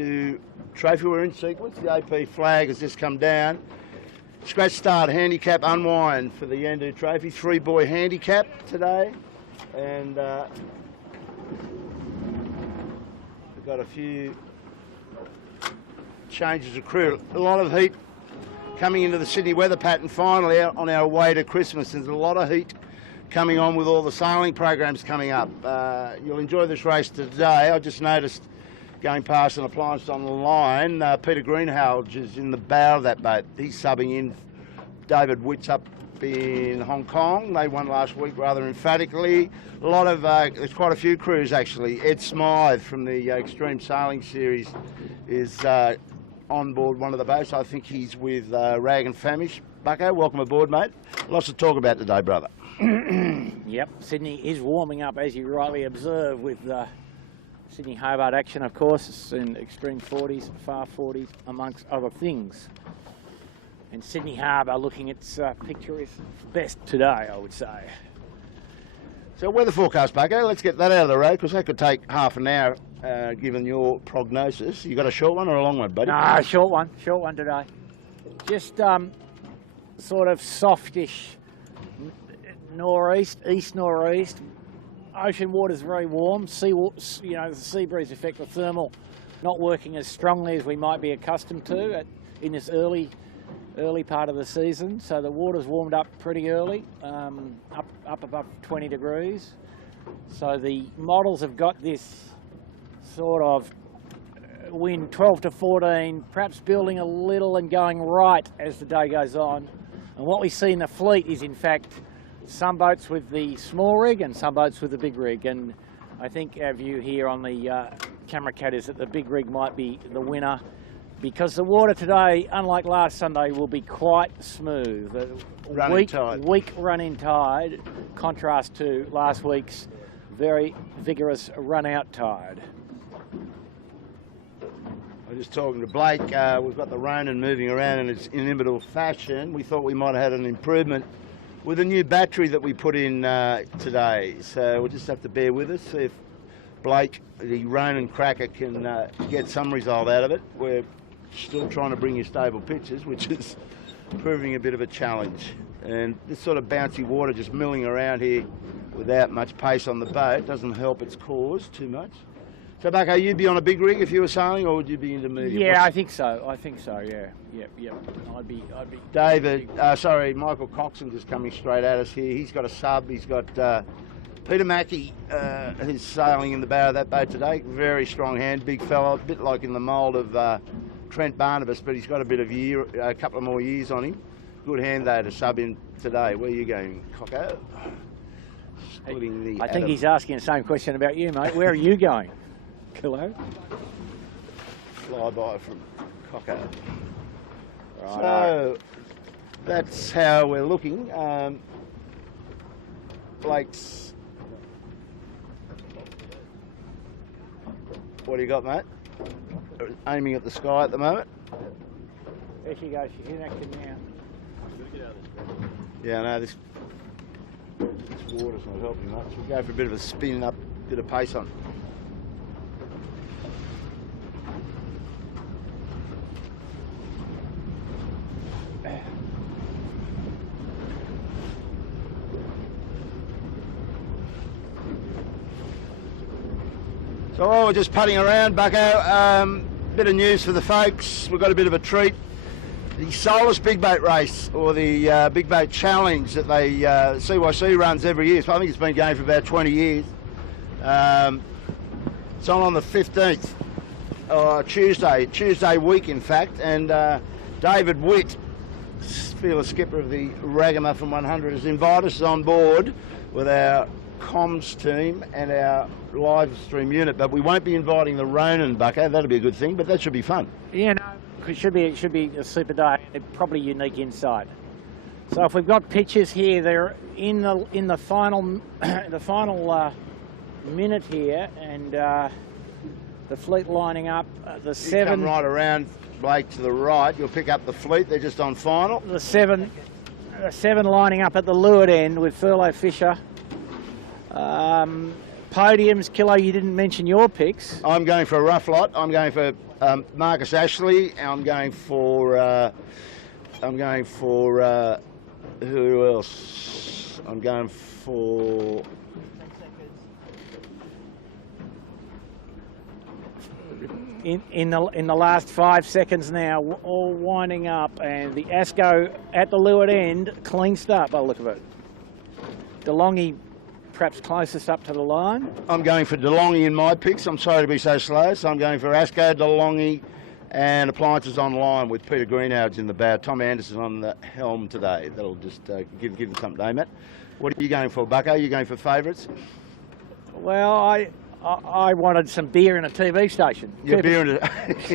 Yandoo Trophy. We're in sequence. The AP flag has just come down. Scratch start, handicap unwind for the Yandoo Trophy. 3-boy handicap today. And we've got a few changes of crew. A lot of heat coming into the Sydney weather pattern finally on our way to Christmas. There's a lot of heat coming on with all the sailing programs coming up. You'll enjoy this race today. I just noticed going past an appliance on the line, Peter Greenhalgh is in the bow of that boat. He's subbing in. David Witt's up in Hong Kong. They won last week rather emphatically. A lot of, there's quite a few crews actually. Ed Smythe from the Extreme Sailing Series is on board one of the boats. I think he's with Rag and Famish. Bucko, welcome aboard, mate. Lots to talk about today, brother. Yep, Sydney is warming up, as you rightly observe, with Sydney Harbour action, of course. It's in extreme 40s, far 40s, amongst other things. And Sydney Harbour looking its picturesque best today, I would say. So weather forecast, Bucko, let's get that out of the road, because that could take half an hour, given your prognosis. You got a short one or a long one, buddy? No, short one today. Just sort of softish northeast, east-northeast. Ocean water's very warm. The sea breeze effect, the thermal, not working as strongly as we might be accustomed to in this early part of the season. So the water's warmed up pretty early, up above 20 degrees. So the models have got this sort of wind 12 to 14, perhaps building a little and going right as the day goes on. And what we see in the fleet is, in fact, some boats with the small rig and some boats with the big rig. And I think our view here on the camera cat is that the big rig might be the winner, because the water today, unlike last Sunday, will be quite smooth. Weak run-in tide, contrast to last week's very vigorous run-out tide. I was just talking to Blake. We've got the Ronin moving around in its inimitable fashion. We thought we might have had an improvement with a new battery that we put in today. So we'll just have to bear with us, see if Blake, the Ronin cracker, can get some result out of it. We're still trying to bring you stable pictures, which is proving a bit of a challenge. And this sort of bouncy water just milling around here without much pace on the boat doesn't help its cause too much. So, Bucko, you'd be on a big rig if you were sailing, or would you be intermediate? Yeah, I think so, yeah. Yep. I'd be... Michael Coxon just coming straight at us here. He's got a sub. He's got Peter Mackey, who's sailing in the bow of that boat today. Very strong hand, big fellow, a bit like in the mould of Trent Barnabas, but he's got a couple of more years on him. Good hand, though, to sub in today. Where are you going, Cocko? I think he's asking the same question about you, mate. Where are you going? Hello? Fly by from Cocko. Right. So that's how we're looking. Blake's. What do you got, mate? Aiming at the sky at the moment. There she goes. She's in action now. Yeah, no, this water's not helping much. We'll go for a bit of a spin up, bit of pace on. So while we're just putting around, Bucko, bit of news for the folks. We've got a bit of a treat. The Faultless Big Boat Race, or the Big Boat Challenge that they CYC runs every year. So I think it's been going for about 20 years. It's on the 15th, Tuesday week in fact, and David Witt, fearless skipper of the Ragamuffin 100, has invited us on board with our comms team and our live stream unit, but we won't be inviting the Ronin, Bucko. That'll be a good thing, but that should be fun. Yeah, no, it should be a super day. Probably unique insight. So if we've got pictures here, they're in the final minute here, and the fleet lining up. The seven. Come right around, Blake, to the right. You'll pick up the fleet. They're just on final. The seven lining up at the leeward end with Furlough Fisher. podiums, Kilo, you didn't mention your picks. I'm going for a rough lot. I'm going for Marcus Ashley. I'm going for who else? I'm going for. In the last 5 seconds now, all winding up, and the Asco at the leeward end, clean start by the look of it. DeLonghi perhaps closest up to the line. I'm going for DeLonghi in my picks. I'm sorry to be so slow, so I'm going for Asco, DeLonghi, and Appliances on line with Peter Greenhouse in the bow. Tom Anderson on the helm today. That'll just give them something to aim at. What are you going for, Bucko? Are you going for favourites? Well, I wanted some beer in a TV station. Your beer in a...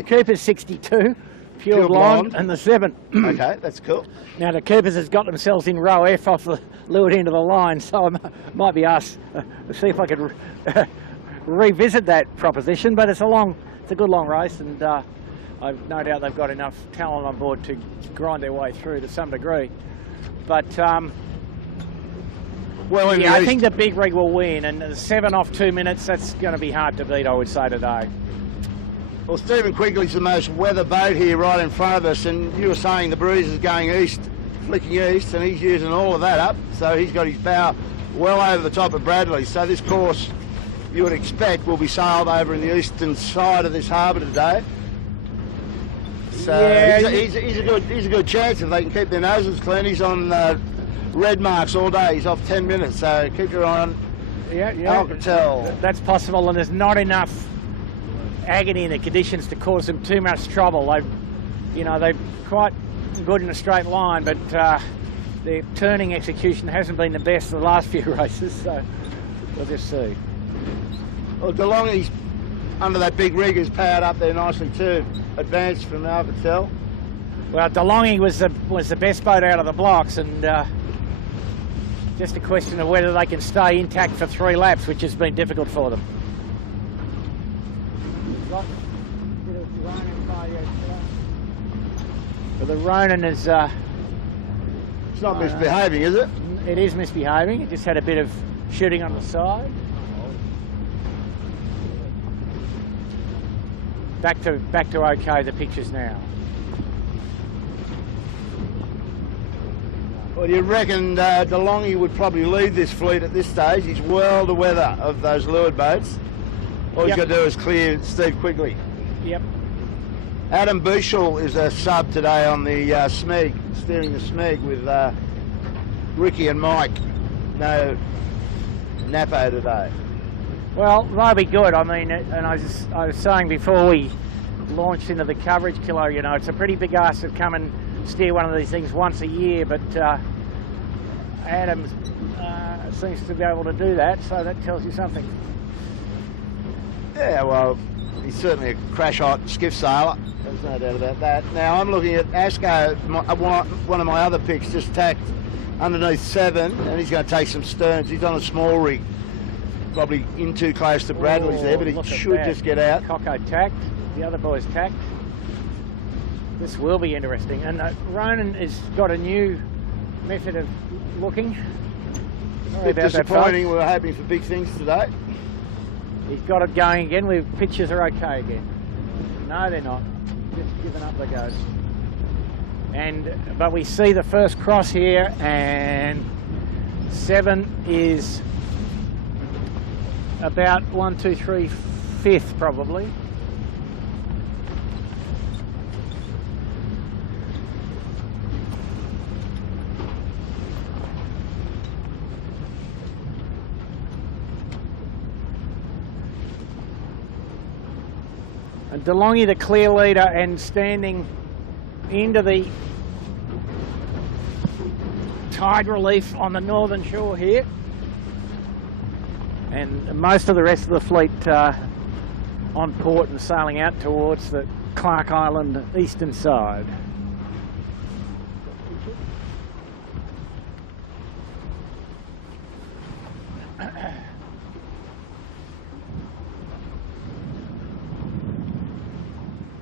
Cooper's 62, Pure Blonde, and the 7. Okay, that's cool. Now the Coopers has got themselves in row F off the leeward end of the line, so I might be asked to see if I could revisit that proposition. But it's a good long race, and I've no doubt they've got enough talent on board to grind their way through to some degree. But well, yeah, I think the big rig will win, and the 7 off 2 minutes, that's going to be hard to beat, I would say, today. Well, Stephen Quigley's the most weather boat here right in front of us, and you were saying the breeze is going east, flicking east, and he's using all of that up, so he's got his bow well over the top of Bradley. So this course, you would expect, will be sailed over in the eastern side of this harbour today. So yeah, he's a good chance if they can keep their noses clean. He's on red marks all day. He's off 10 minutes, so keep your eye on Alcatel. That's possible, and there's not enough agony in the conditions to cause them too much trouble. They're quite good in a straight line, but their turning execution hasn't been the best of the last few races, so we'll just see. Well, DeLonghi's under that big rig is powered up there nicely too. Advanced from Alcatel. Well, DeLonghi was the best boat out of the blocks, and just a question of whether they can stay intact for 3 laps, which has been difficult for them. But the Ronin is... it's not misbehaving, is it? It is misbehaving. It just had a bit of shooting on the side. Back to okay, the pictures now. Well, you reckon DeLonghi would probably lead this fleet at this stage? He's well to weather of those leeward boats. All he's got to do is clear Steve Quigley. Yep. Adam Bushell is a sub today on the Smeg, steering the Smeg with Ricky and Mike. No Napo today. Well, they'll be good. I mean, and I was saying before we launched into the coverage, Kilo, it's a pretty big ask to come and steer one of these things once a year, but Adam seems to be able to do that, so that tells you something. Yeah, well, he's certainly a crash-hot skiff sailor. There's no doubt about that. Now, I'm looking at Asco, one of my other picks, just tacked underneath 7, and he's going to take some sterns. He's on a small rig, probably in too close to Bradley's there, but he should just get out. Coco tacked, the other boys tacked. This will be interesting. And Ronan has got a new method of looking. A bit disappointing. We were hoping for big things today. He's got it going again. Pictures are okay again. No, they're not. Just giving up the ghost. But we see the first cross here, and 7 is about 1, 2, 3, 5th probably. And DeLonghi, the clear leader, and standing into the tide relief on the northern shore here. And most of the rest of the fleet on port and sailing out towards the Clark Island eastern side.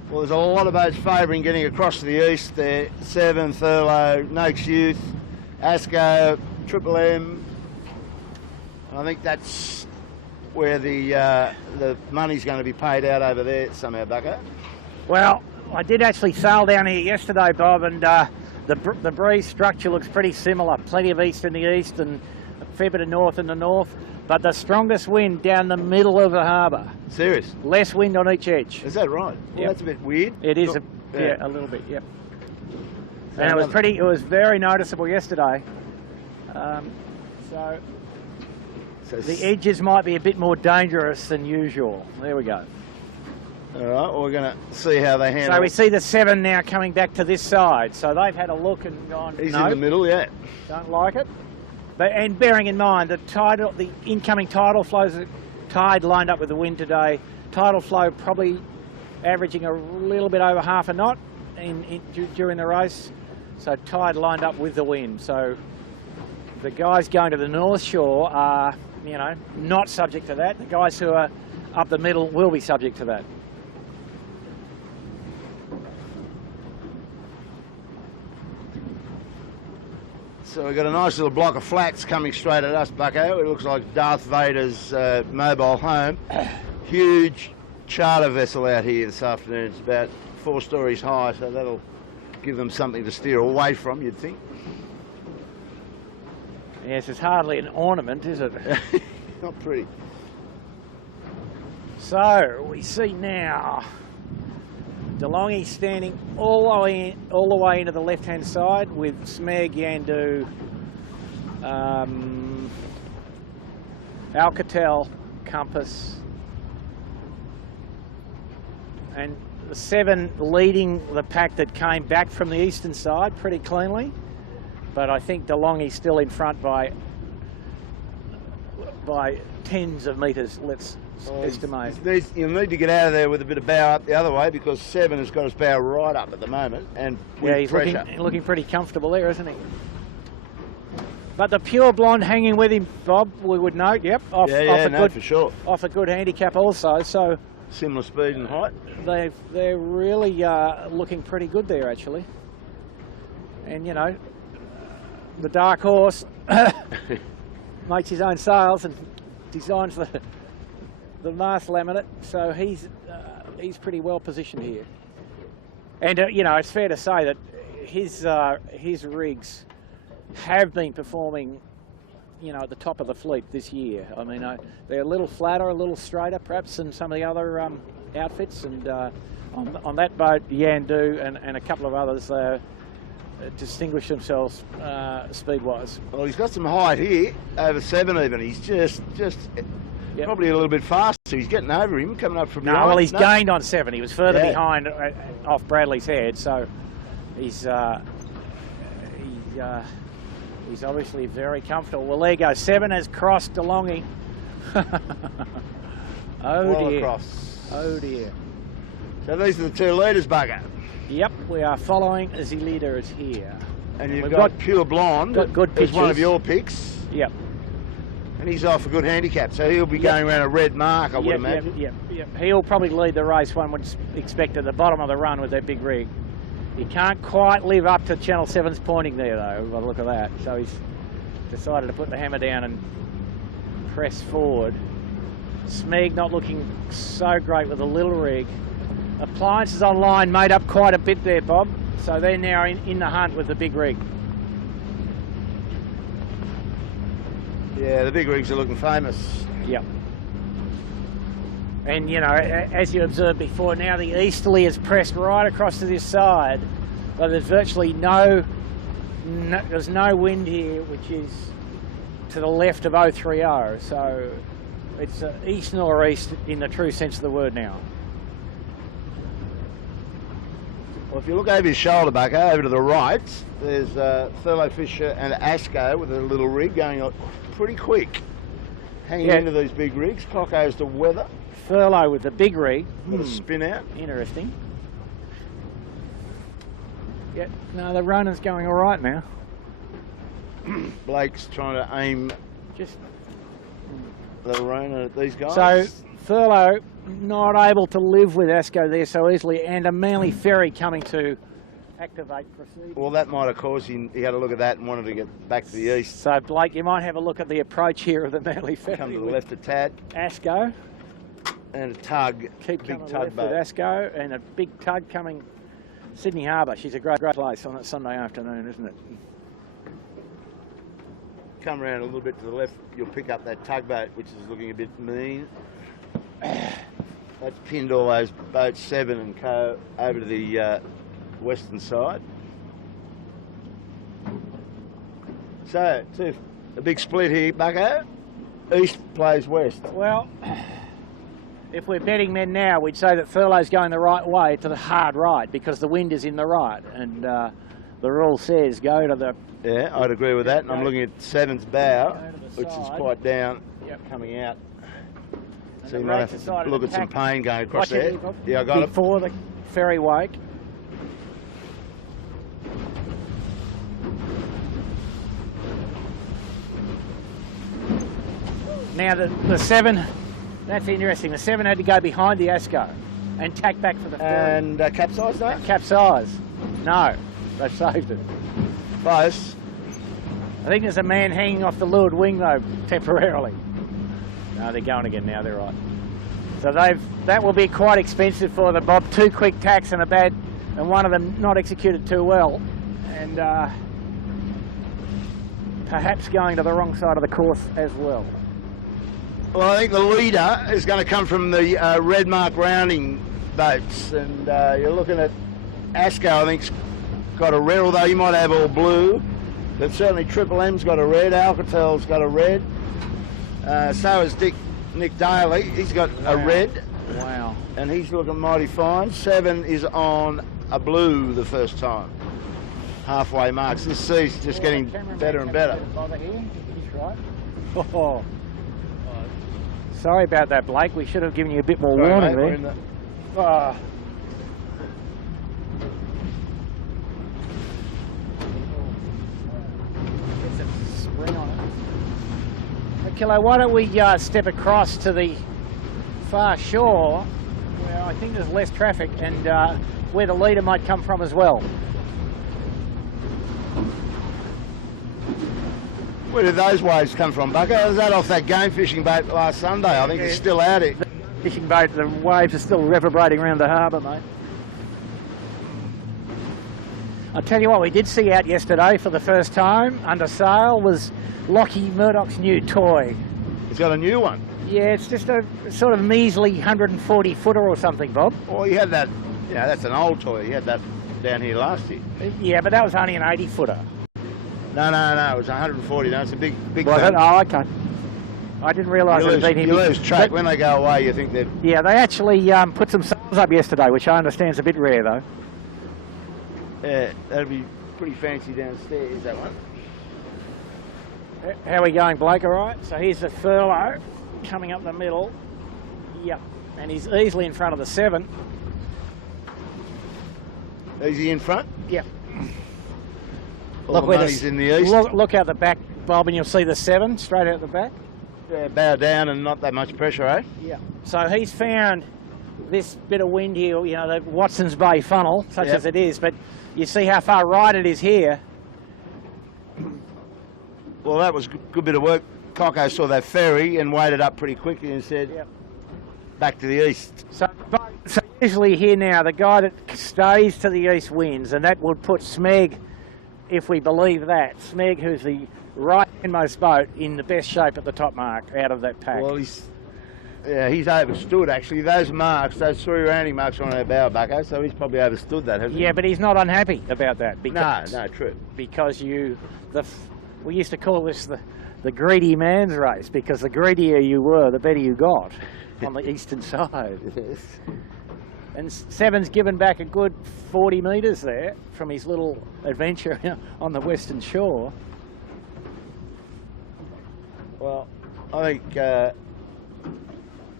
Well, there's a lot of boats favouring getting across to the east there. 7, Thurlow, Noakes Youth, Asco, Triple M. I think that's where the money's going to be paid out over there somehow, Bucko? Well, I did actually sail down here yesterday, Bob, and the breeze structure looks pretty similar. Plenty of east in the east and a fair bit of north in the north, but the strongest wind down the middle of the harbour. Serious? Less wind on each edge. Is that right? Well, Yep. that's a bit weird. It is, a little bit, yep. And it was very noticeable yesterday. So the edges might be a bit more dangerous than usual. There we go. All right, well, we're going to see how they handle it. So we see the 7 now coming back to this side. So they've had a look and gone, He's no, in the middle, yeah. don't like it. And bearing in mind, the incoming tidal flows, tide lined up with the wind today. Tidal flow probably averaging a little bit over half a knot during the race. So tide lined up with the wind. So the guys going to the North Shore are, not subject to that. The guys who are up the middle will be subject to that. So we've got a nice little block of flats coming straight at us, Bucko. It looks like Darth Vader's mobile home. Huge charter vessel out here this afternoon. It's about 4 stories high, so that'll give them something to steer away from, you'd think. Yes, it's hardly an ornament, is it? Not pretty. So we see now DeLonghi standing all the way into the left-hand side with Smeg, Yandoo, Alcatel, Compass, and the 7 leading the pack that came back from the eastern side pretty cleanly. But I think DeLonghi's still in front by tens of metres, let's estimate. You'll need to get out of there with a bit of bow up the other way, because 7 has got his bow right up at the moment, and with he's pressure. looking pretty comfortable there, isn't he? But the pure blonde hanging with him, Bob, we would note, yep, off for sure. Off a good handicap also, so Similar speed and height. they're really looking pretty good there, actually. And, the dark horse makes his own sails and designs the mast laminate, so he's pretty well positioned here. And it's fair to say that his rigs have been performing, at the top of the fleet this year. I mean, they're a little flatter, a little straighter, perhaps, than some of the other outfits. And on that boat, Yandoo and a couple of others distinguish themselves speed-wise. Well, he's got some height here, over 7 even. He's just probably a little bit faster. He's getting over him, coming up from behind. Well, he's gained on 7. He was further behind off Bradley's head, so he's obviously very comfortable. Well, there you go. 7 has crossed DeLonghi. Well dear. Across. Oh dear. So these are the 2 leaders, Bugger. Yep, we are following the leaders here. And you've got Pure Blonde as one of your picks. Yep. And he's off a good handicap, so he'll be going around a red mark, I would imagine. Yep. He'll probably lead the race, one would expect, at the bottom of the run with that big rig. He can't quite live up to Channel 7's pointing there, though, by the look of that. So he's decided to put the hammer down and press forward. Smeg not looking so great with a little rig. Appliances online made up quite a bit there, Bob. So they're now in the hunt with the big rig. Yeah, the big rigs are looking famous. Yep. And, as you observed before, now the easterly is pressed right across to this side. But there's virtually there's no wind here, which is to the left of 030. So it's east northeast in the true sense of the word now. Well, if you look over his shoulder, Bucko, over to the right, there's Thurlow Fisher and Asco with a little rig going on pretty quick. Hanging into these big rigs. Clocko's to weather. Thurlow with the big rig. Got a spin out. Interesting. Yeah, no, the Ronan's going all right now. Blake's trying to aim just the Rona at these guys. So Thurlow not able to live with Asco there so easily, and a Manly ferry coming to activate proceedings. Well, that might have caused him. He had a look at that and wanted to get back to the east. So, Blake, you might have a look at the approach here of the Manly Ferry. Come to the left a tad. Asco. And a tug. Keep big coming tug left with Asco, and a big tug coming. Sydney Harbour. She's a great place on a Sunday afternoon, isn't it? Come around a little bit to the left, you'll pick up that tugboat, which is looking a bit mean. That's pinned all those boats 7 and co over to the western side. So, a big split here, Bucko. East plays west. Well, if we're betting men now, we'd say that Thurlow's going the right way to the hard right because the wind is in the right, and the rule says go to the... Yeah, I'd agree with that. And I'm looking at 7's bow, which is side. quite down, coming out. So you might have to look at some pain going across there. Yeah, I got it. Before the ferry wake. Now the 7, that's interesting. The 7 had to go behind the Asco and tack back for the ferry. And capsize that? Capsize. No, they saved it. Close. I think there's a man hanging off the leeward wing though, temporarily. No, they're going again now, they're right. So that will be quite expensive for them, Bob. 2 quick tacks and one of them not executed too well. And perhaps going to the wrong side of the course as well. Well, I think the leader is going to come from the red mark rounding boats. And you're looking at Asco, I think's got a red, although you might have all blue. But certainly Triple M's got a red, Alcatel's got a red. So has Nick Daly, he's got a red. Wow. And he's looking mighty fine. 7 is on a blue the first time. Halfway marks. This sea's just getting better and better. He's right. Oh. Sorry about that, Blake. We should have given you a bit more warning there. Spring on it. Kilo, why don't we step across to the far shore where I think there's less traffic and where the leader might come from as well. Where did those waves come from, Bucko? Was that off that game fishing boat last Sunday? I think it's still out here. The fishing boat, the waves are still reverberating around the harbour, mate. I'll tell you what we did see out yesterday for the first time under sail was Lockie Murdoch's new toy. He's got a new one. Yeah, it's just a sort of measly 140 footer or something, Bob. Well, you had that, that's an old toy. You had that down here last year. Yeah, but that was only an 80 footer. No, it was 140. No, it's a big thing. Oh, okay. I didn't realise it had been You lose track. When they go away, you think that... Yeah, they actually put some sails up yesterday, which I understand is a bit rare, though. Yeah, that'd be pretty fancy downstairs, that one. How are we going, Blake? All right? So here's the Thurlow coming up the middle. Yep. And he's easily in front of the 7. Is he in front? Yep. All the money's in the east. Look out the back, Bob, and you'll see the 7 straight out the back. Yeah, bow down and not that much pressure, eh? Yeah. So he's found this bit of wind here, the Watson's Bay funnel, such as it is, but you see how far right it is here. Well, that was a good bit of work. Coco saw that ferry and waded up pretty quickly and said, back to the east. So usually here now, the guy that stays to the east wins, and that would put Smeg, if we believe that, Smeg, who's the right-most boat, in the best shape at the top mark out of that pack. Well, he's overstood, actually. Those marks, those 3 rounding marks are on our bow, Bucko, so he's probably overstood that, hasn't he? Yeah, but he's not unhappy about that. Because, no, true. Because we used to call this the greedy man's race, because the greedier you were, the better you got on the eastern side. Yes. And 7's given back a good 40 metres there from his little adventure on the western shore. Well, I think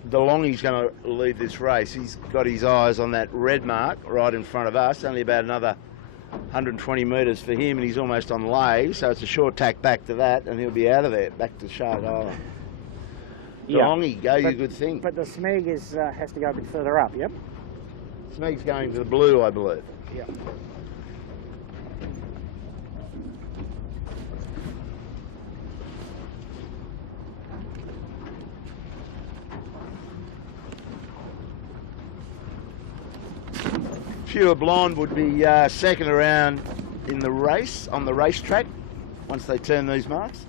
DeLonghi's going to lead this race. He's got his eyes on that red mark right in front of us, only about another 120 metres for him, and he's almost on lay, so it's a short tack back to that, and he'll be out of there, back to Shark Island. DeLonghi, go you good thing. But the Smeg has to go a bit further up, yep? Smeg's going to the blue, I believe. Yep. Pure Blonde would be second around in the race, on the racetrack, once they turn these marks.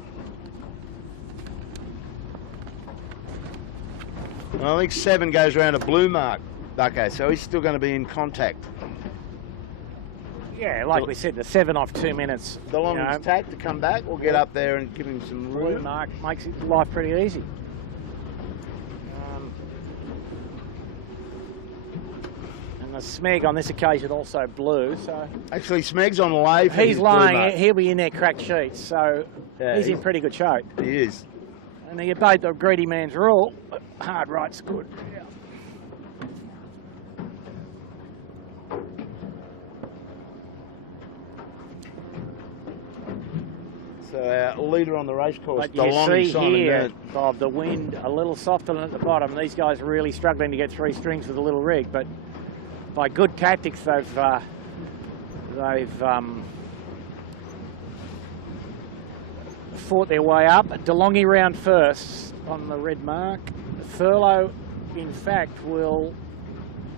And I think 7 goes around a blue mark, Bucko, so he's still going to be in contact. Yeah, like we said, the 7 off 2 minutes. The longest tack to come back, we'll get up there and give him some Blue room. mark makes his life pretty easy. And the Smeg on this occasion also blue, so... Actually, Smeg's on lay for he's his blue lying, mark. he'll be in their cracked sheets, so Yeah, he's in pretty good shape. He is. And he obeyed the greedy man's rule, but hard right's good. Yeah. So our leader on the race course, But you see Simon here, Byrne. Bob, the wind a little softer than at the bottom. These guys are really struggling to get 3 strings with a little rig, but by good tactics, they've fought their way up. DeLonghi round first on the red mark. Thurlow, in fact, will...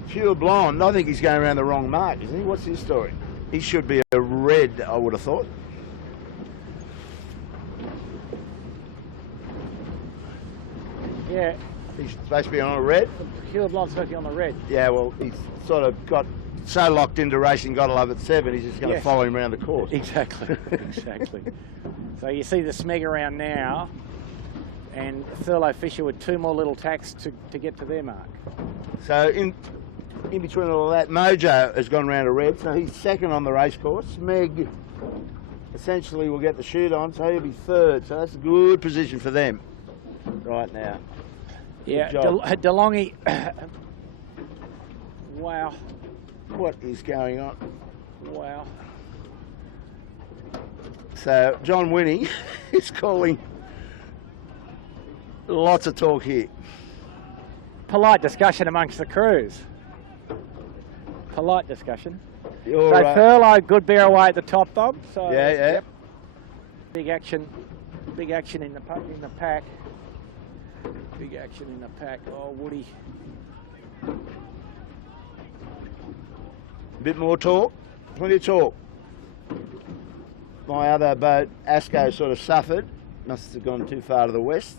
Pure Blonde, I think he's going around the wrong mark, isn't he? What's his story? He should be a red, I would have thought. Yeah, He's supposed to be on a red. Pure Blonde's supposed to be on the red. Yeah, well, he's sort of got so locked into racing, got to love at 7, he's just going to Yes. follow him around the course. Exactly, exactly. So you see the Smeg around now, and Thurlow Fisher with 2 more little tacks to get to their mark. So in between all of that, Mojo has gone round a red, so he's second on the race course. Meg essentially will get the shoot on, so he'll be third. So that's a good position for them right now. Yeah, job. DeLonghi. Wow, What is going on? wow. So John Winning is calling lots of talk here. Polite discussion amongst the crews. Polite discussion. You're So right. Thurlow, good bear away at the top, Bob. So Yeah, yeah. yep. Big action in the pack. Big action in the pack. Oh, Woody. A bit more talk, plenty of talk. My other boat, Asco, sort of suffered. Must have gone too far to the west.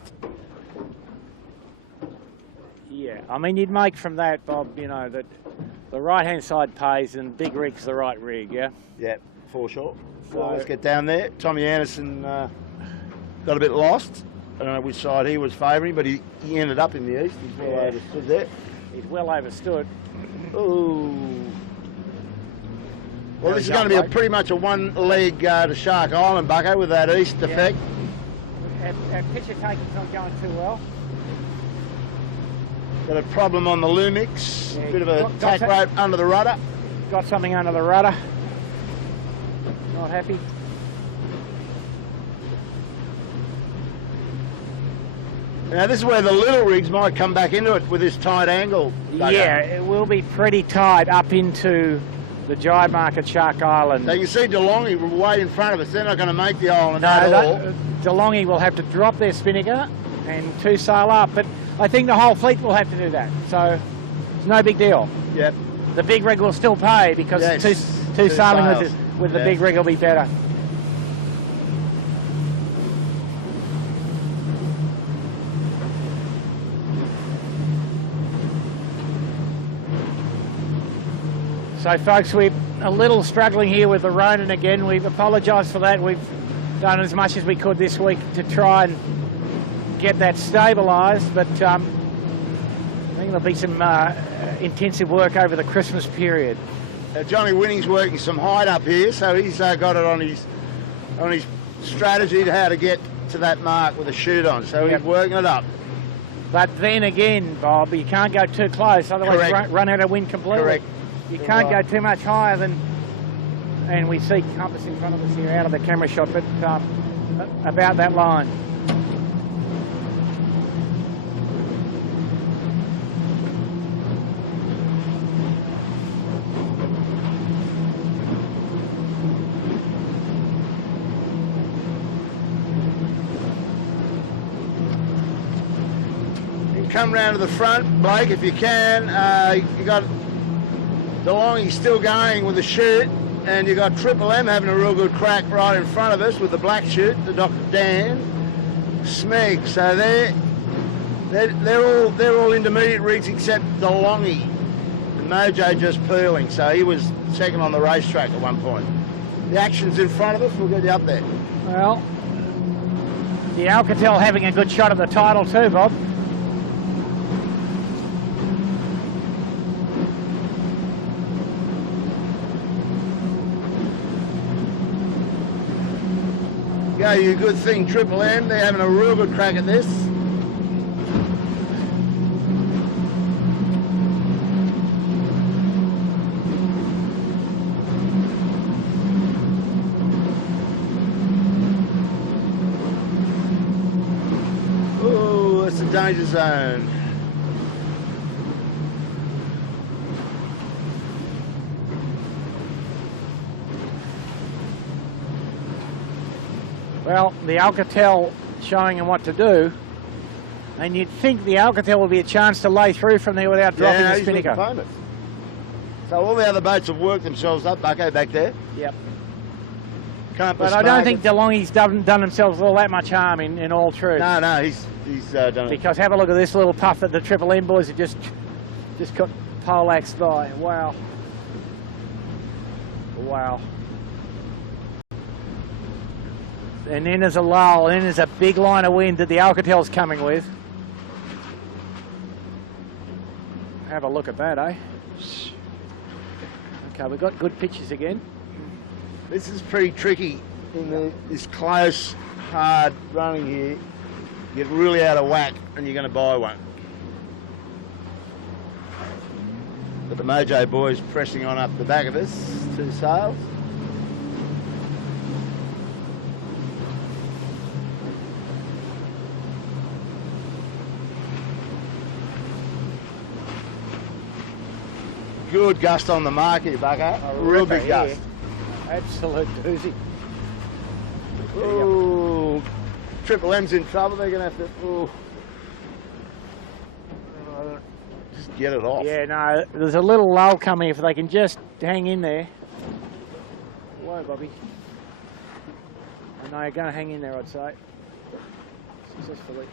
Yeah, I mean, you'd make from that, Bob, you know, that the right-hand side pays and big rig's the right rig, yeah? Yeah, foreshore. So- Well, let's get down there. Tommy Anderson got a bit lost. I don't know which side he was favouring, but he ended up in the east. He's well Yeah. overstood there. He's well overstood. Ooh. Well, Very this is going to young be bloke. pretty much a one-leg to Shark Island, Bucko, with that east effect. Our picture taking's not going too well. Got a problem on the Lumix. Yeah, Bit of a got tack that- rope under the rudder. Got something under the rudder. Not happy. Now, this is where the little rigs might come back into it with this tight angle. Bucko. Yeah, it will be pretty tight up into the jibe mark at Shark Island. So you can see DeLonghi way in front of us. They're not going to make the island No, at all. DeLonghi will have to drop their spinnaker and 2 sail up, but I think the whole fleet will have to do that. So it's no big deal. Yep. The big rig will still pay because Yes, two sailing sails. with the Yeah. big rig will be better. So folks, we're a little struggling here with the Ronin again. We've apologised for that. We've done as much as we could this week to try and get that stabilised, but I think there'll be some intensive work over the Christmas period. Johnny Winning's working some height up here, so he's got it on his strategy to how to get to that mark with a shoot on. So Yep. he's working it up. But then again, Bob, you can't go too close, otherwise you Correct. run out of wind completely. Correct. You You're can't right. go too much higher than, and we see compass in front of us here out of the camera shot, but about that line. You can come round to the front, Blake, if you can. You got DeLonghi's still going with the chute, and you've got Triple M having a real good crack right in front of us with the black chute, the Dr. Dan, Smeg. So they're all intermediate rigs except DeLonghi. And Mojo just peeling, so he was second on the racetrack at one point. The action's in front of us, we'll get you up there. Well, the Alcatel having a good shot at the title too, Bob. Go, you good thing, Triple M. They're having a real good crack at this. Oh, it's a danger zone. Well, the Alcatel showing him what to do, and you'd think the Alcatel would be a chance to lay through from there without dropping the spinnaker. Famous. So all the other boats have worked themselves up, Bucko, back there. Yep. But I don't think DeLonghi's done themselves all that much harm in all truth. No, he's done it. Because have a look at this little puff that the Triple M boys have just got poleaxed by. Wow. Wow. And then there's a lull, and then there's a big line of wind that the Alcatel's coming with. Have a look at that, eh? Okay, we've got good pictures again. This is pretty tricky in this close, hard running here. You get really out of whack and you're going to buy one. But the Mojo boys pressing on up the back of us, 2 sails. Good gust on the mark here, Bucko. Real big gust. Absolute doozy. Ooh, Triple M's in trouble. They're going to have to just get it off. Yeah, no, there's a little lull coming if they can just hang in there. Whoa, Bobby. I know you're going to hang in there, I'd say. Successfully.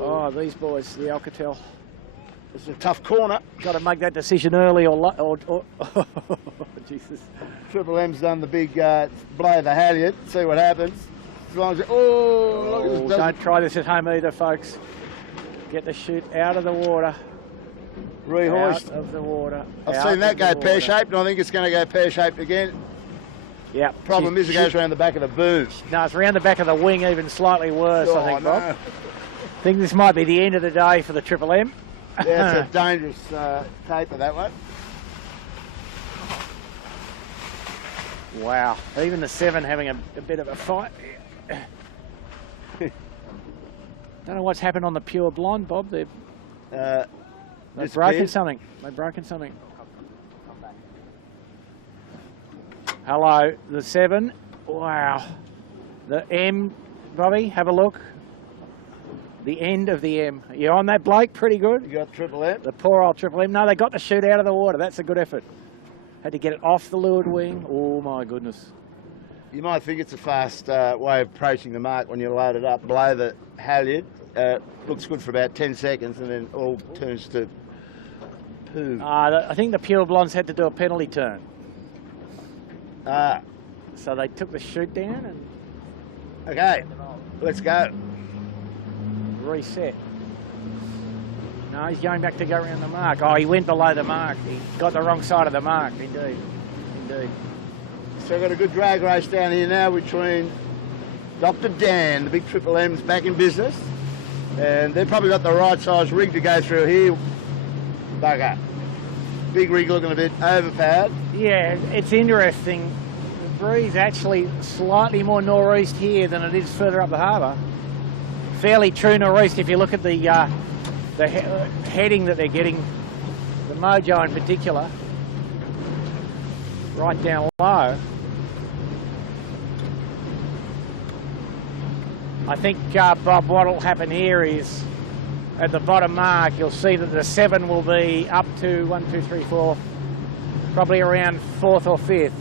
Oh, these boys, the Alcatel. It's a tough corner. Got to make that decision early or Jesus. Triple M's done the big blow the halyard. See what happens. As long as don't try this at home either, folks. Get the chute out of the water. Rehoist. Out of the water. I've seen that go pear-shaped, and I think it's going to go pear-shaped again. Yeah. Problem is it goes around the back of the boom. No, it's around the back of the wing, even slightly worse, I think, Bob. No. I think this might be the end of the day for the Triple M. Yeah, it's a dangerous taper, that one. Wow, even the 7 having a bit of a fight. Don't know what's happened on the pure blonde, Bob. They've broken something. They've broken something. Hello, the 7. Wow. The M, Bobby, have a look. The end of the M. You on that, Blake? Pretty good. You got Triple M? The poor old Triple M. No, they got the chute out of the water. That's a good effort. Had to get it off the leeward wing. Oh, my goodness. You might think it's a fast way of approaching the mark when you load it up. Blow the halyard. Looks good for about 10 seconds and then all turns to poo. I think the pure blondes had to do a penalty turn. So they took the chute down and... Okay, let's go. Reset. No, he's going back to go around the mark. Oh, he went below the mark. He got the wrong side of the mark. Indeed. So we've got a good drag race down here now between Dr. Dan, the big Triple M's back in business. And they've probably got the right size rig to go through here. Bugger. Big rig looking a bit overpowered. Yeah, it's interesting. The breeze actually slightly more northeast here than it is further up the harbour. Fairly true northeast if you look at the heading that they're getting, the Mojo in particular, right down low. I think, Bob, what will happen here is at the bottom mark, you'll see that the 7 will be up to 1, 2, 3, 4, probably around 4th or 5th.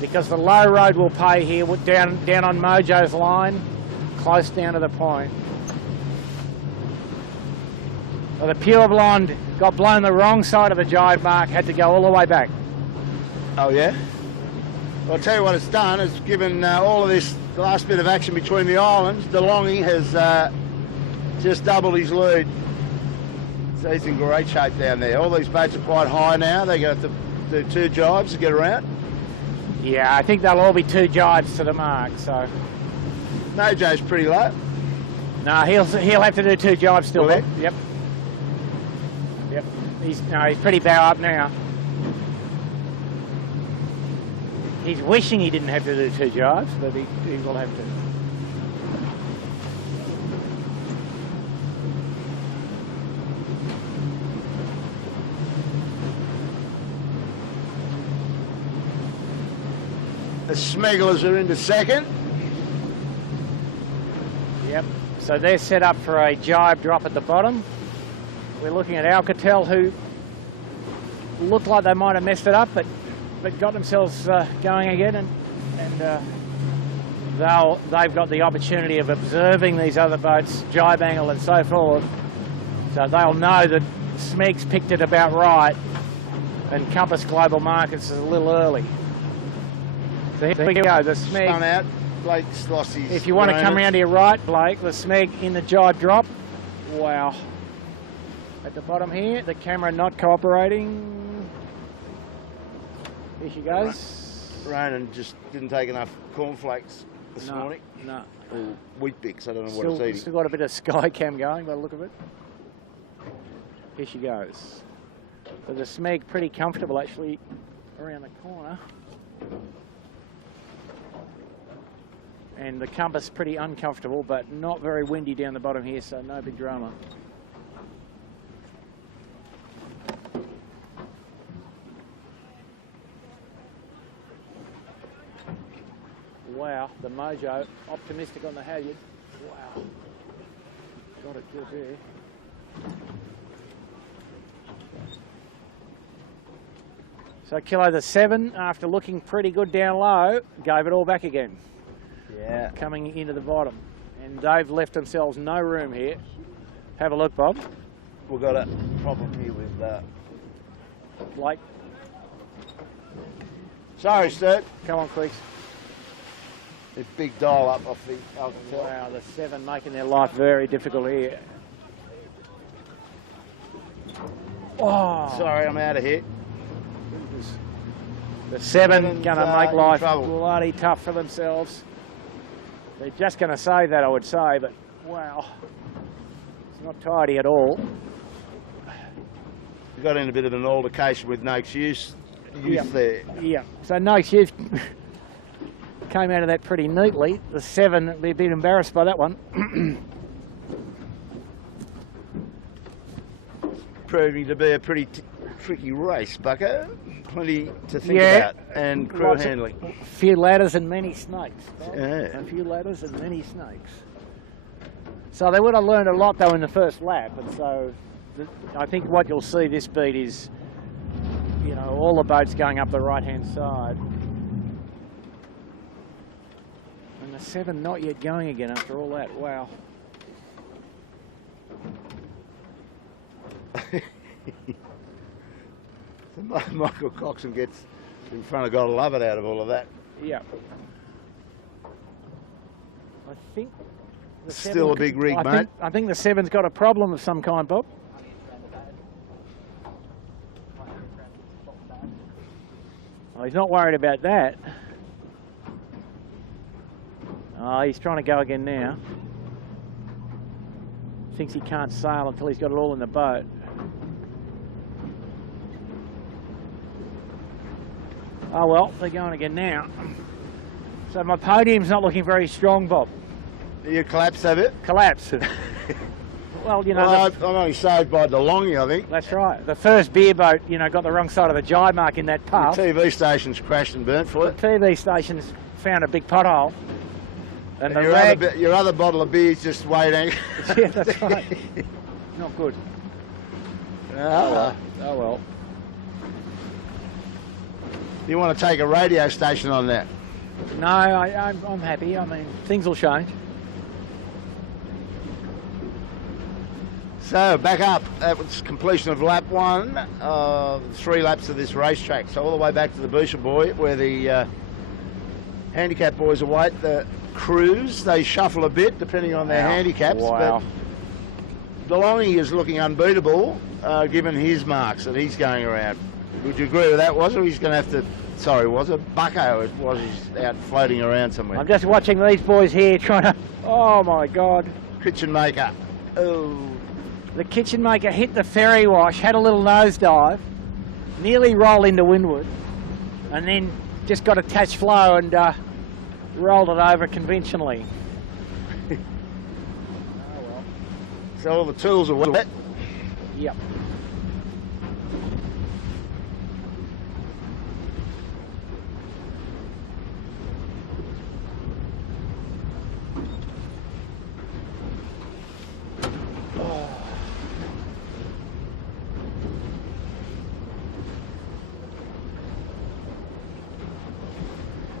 Because the low road will pay here, down on Mojo's line, close down to the point. Well, the Pure Blonde got blown the wrong side of the jibe mark, had to go all the way back. Oh yeah? Well, I'll tell you what it's done, it's given all of this last bit of action between the islands. DeLonghi has just doubled his lead. So he's in great shape down there. All these boats are quite high now. They're going to have to do 2 jibes to get around. Yeah, I think they'll all be 2 jibes to the mark, so... Mojo's pretty low. No, he'll have to do 2 jibes still. Will Yep. Yep. He's pretty bow up now. He's wishing he didn't have to do 2 jibes, but he will have to. The Smegglers are into second. Yep, so they're set up for a jibe drop at the bottom. We're looking at Alcatel, who looked like they might have messed it up, but got themselves going again, and they've got the opportunity of observing these other boats, jibe angle and so forth. So they'll know that Smeg's picked it about right, and Compass Global Markets is a little early. So here we go, the Smeg. Spun out. Blake's lost his... If you want to come around to your right, Blake, the Smeg in the jibe drop. Wow. At the bottom here, the camera not cooperating. Here she goes. Ronan just didn't take enough cornflakes this morning. No. Or wheat bix, I don't know what it's eating. Still got a bit of sky cam going by the look of it. Here she goes. So the Smeg pretty comfortable actually around the corner. And the Compass pretty uncomfortable, but not very windy down the bottom here, so no big drama. Wow, the Mojo, optimistic on the halyard. Wow, got it good there. So Kilo the 7, after looking pretty good down low, gave it all back again. Yeah. Coming into the bottom. And they've left themselves no room here. Have a look, Bob. We've got a problem here with... Blake. Sorry, Sturt. Come on, Creeks. A big dial up off the Alcatel. Wow, the 7 making their life very difficult here. Oh. Sorry, I'm out of here. The 7 going to make life trouble. bloody tough for themselves. They're just going to save that, I would say, but wow. It's not tidy at all. We got in a bit of an altercation with Noakes Youth there. Yeah, so Noakes Youth came out of that pretty neatly. The 7, they're a bit embarrassed by that one. Proving to be a pretty tricky race, Bucko. Plenty to think about, and crew handling. A few ladders and many snakes. Yeah. A few ladders and many snakes. So they would have learned a lot though in the first lap, and so I think what you'll see this beat is, you know, all the boats going up the right-hand side. And the 7 not yet going again after all that. Wow. Michael Coxon gets in front of God love it out of all of that. Yeah. I think the Still a big rig, mate. I think the 7's got a problem of some kind, Bob. Oh, he's not worried about that. Oh, he's trying to go again now. Thinks he can't sail until he's got it all in the boat. Oh well, they're going again now. So my podium's not looking very strong, Bob. You collapse, have it? Collapse. Well, you know... Well, I'm only saved by DeLonghi, I think. That's right. The first beer boat, you know, got the wrong side of the jibe mark in that path. The TV station's crashed and burnt for The it. TV station's found a big pothole. And And your other bottle of beer is just waiting. Yeah, that's right. Not good. Oh well. You want to take a radio station on that? No, I'm happy. I mean, things will change. So back up. That was completion of lap 1 of 3 laps of this racetrack. So all the way back to the Boucher Buoy, where the handicap boys await the crews. They shuffle a bit depending on their handicaps. Wow. But DeLonghi is looking unbeatable given his marks that he's going around. Would you agree with that? Was it? He's going to have to. Sorry, was it Bucko? It was out floating around somewhere. I'm just watching these boys here trying to. Oh my God! Kitchen maker. Oh. The kitchen maker hit the ferry wash, had a little nosedive, nearly rolled into windward, and then just got attached flow and rolled it over conventionally. Oh well. So all the tools are wet. Yep.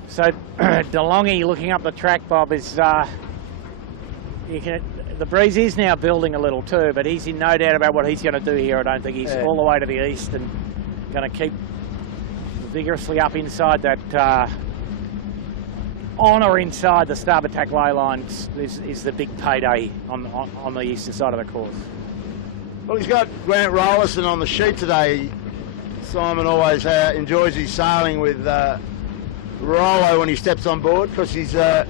So DeLonghi, looking up the track, Bob, is the breeze is now building a little too, but he's in no doubt about what he's going to do here. I don't think he's all the way to the east and going to keep vigorously up inside that on or inside the starboard tack lay lines is the big payday on the eastern side of the course. Well, he's got Grant Rollerson on the sheet today. Simon always enjoys his sailing with Rollo when he steps on board because he's got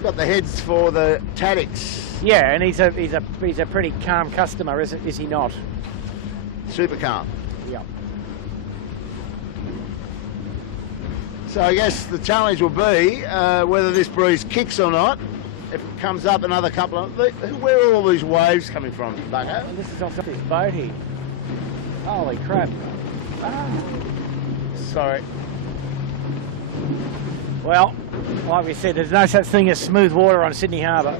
the heads for the Tadix. Yeah, and he's a pretty calm customer, is he not? Super calm. Yeah. So I guess the challenge will be whether this breeze kicks or not. If it comes up another couple of... Where are all these waves coming from, Bucko? And this is off this boat here. Holy crap. Sorry. Well, like we said, there's no such thing as smooth water on Sydney Harbour.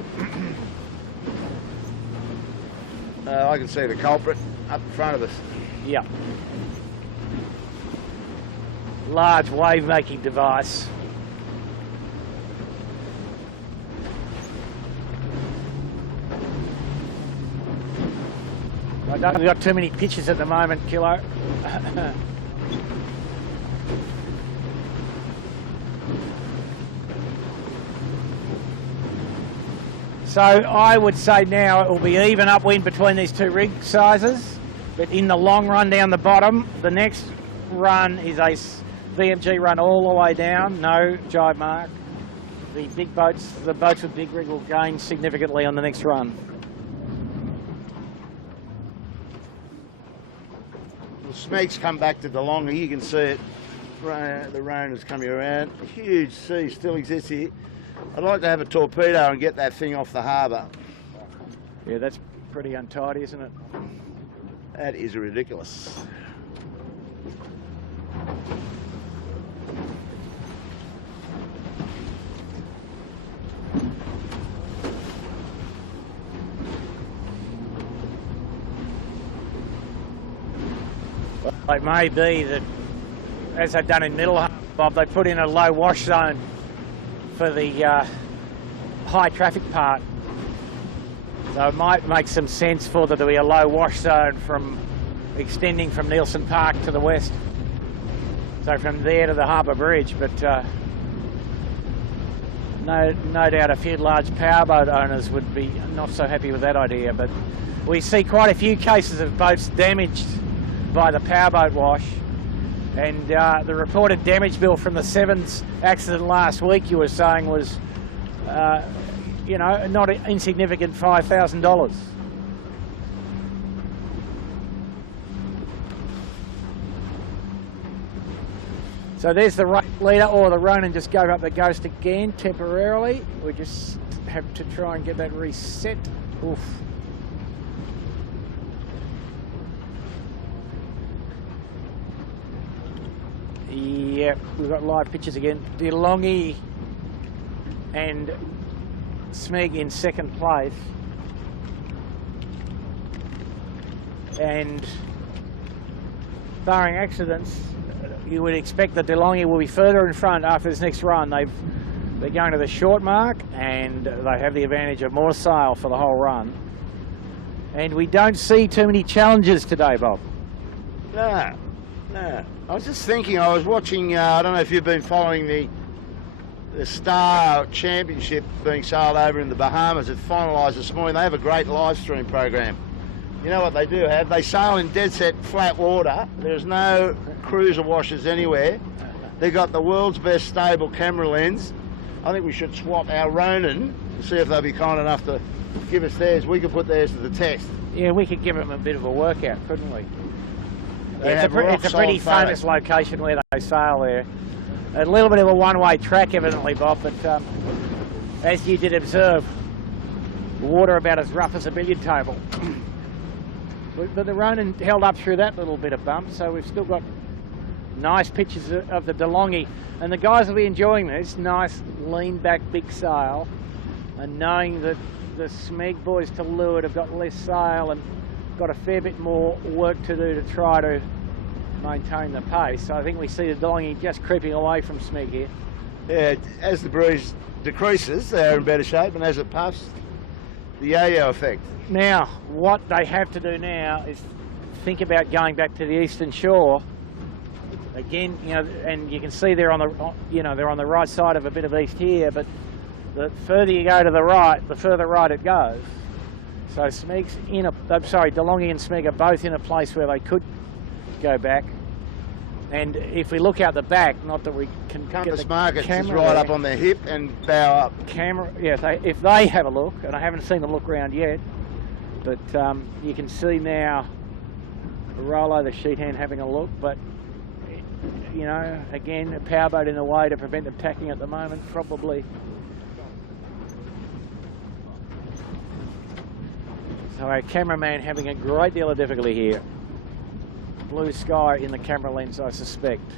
I can see the culprit up in front of us. Yeah. Large wave-making device. I don't think we've got too many pitches at the moment, Kilo. So I would say now it will be even upwind between these two rig sizes, but in the long run down the bottom, the next run is a VMG run all the way down, no jibe mark. The big boats, the boats with big rig will gain significantly on the next run. The Smeg's come back to DeLonghi, you can see it. The rain is coming around. A huge sea still exists here. I'd like to have a torpedo and get that thing off the harbour. Yeah, that's pretty untidy, isn't it? That is ridiculous. Well, it may be that, as they've done in Middle Harbour, Bob, they put in a low wash zone for the high traffic part. So it might make some sense for there to be a low wash zone from extending from Nielsen Park to the west. So from there to the Harbour Bridge, but no doubt a few large powerboat owners would be not so happy with that idea. But we see quite a few cases of boats damaged by the powerboat wash. And the reported damage bill from the Sevens accident last week, you were saying, was, you know, not insignificant $5,000. So there's the right leader, or the Ronin just gave up the ghost again temporarily. We just have to try and get that reset. Oof. Yep, we've got live pictures again. DeLonghi and Smeg in second place. And barring accidents, you would expect that DeLonghi will be further in front after this next run. They're going to the short mark and they have the advantage of more sail for the whole run. And we don't see too many challenges today, Bob. No. I was just thinking, I was watching, I don't know if you've been following the Star Championship being sailed over in the Bahamas. It finalised this morning. They have a great live stream program. You know what they do have? They sail in dead set flat water. There's no cruiser washers anywhere. They've got the world's best stable camera lens. I think we should swap our Ronin and see if they'll be kind enough to give us theirs. We could put theirs to the test. Yeah, we could give them a bit of a workout, couldn't we? It's a pretty famous location where they sail there. A little bit of a one-way track, evidently, Bob, but as you did observe, water about as rough as a billiard table. But the Ronin held up through that little bit of bump, so we've still got nice pictures of the DeLonghi. And the guys will be enjoying this nice lean back big sail, and knowing that the Smeg boys to leeward have got less sail and got a fair bit more work to do to try to maintain the pace. So I think we see the DeLonghi just creeping away from Smeg here. Yeah, as the breeze decreases, they're in better shape, and as it puffs, the yo-yo effect. Now, what they have to do now is think about going back to the eastern shore. Again, you know, and you can see they're on the right side of a bit of east here, but the further you go to the right, the further right it goes. So Smeg's DeLonghi and Smeg are both in a place where they could go back. And if we look out the back, not that we can Compass get the Markets is camera right there. up on their hip and bow up. If they have a look, and I haven't seen them look round yet, but you can see now Rollo, the sheet hand, having a look. But you know, again, a powerboat in the way to prevent them tacking at the moment, probably. So our cameraman having a great deal of difficulty here. Blue sky in the camera lens, I suspect.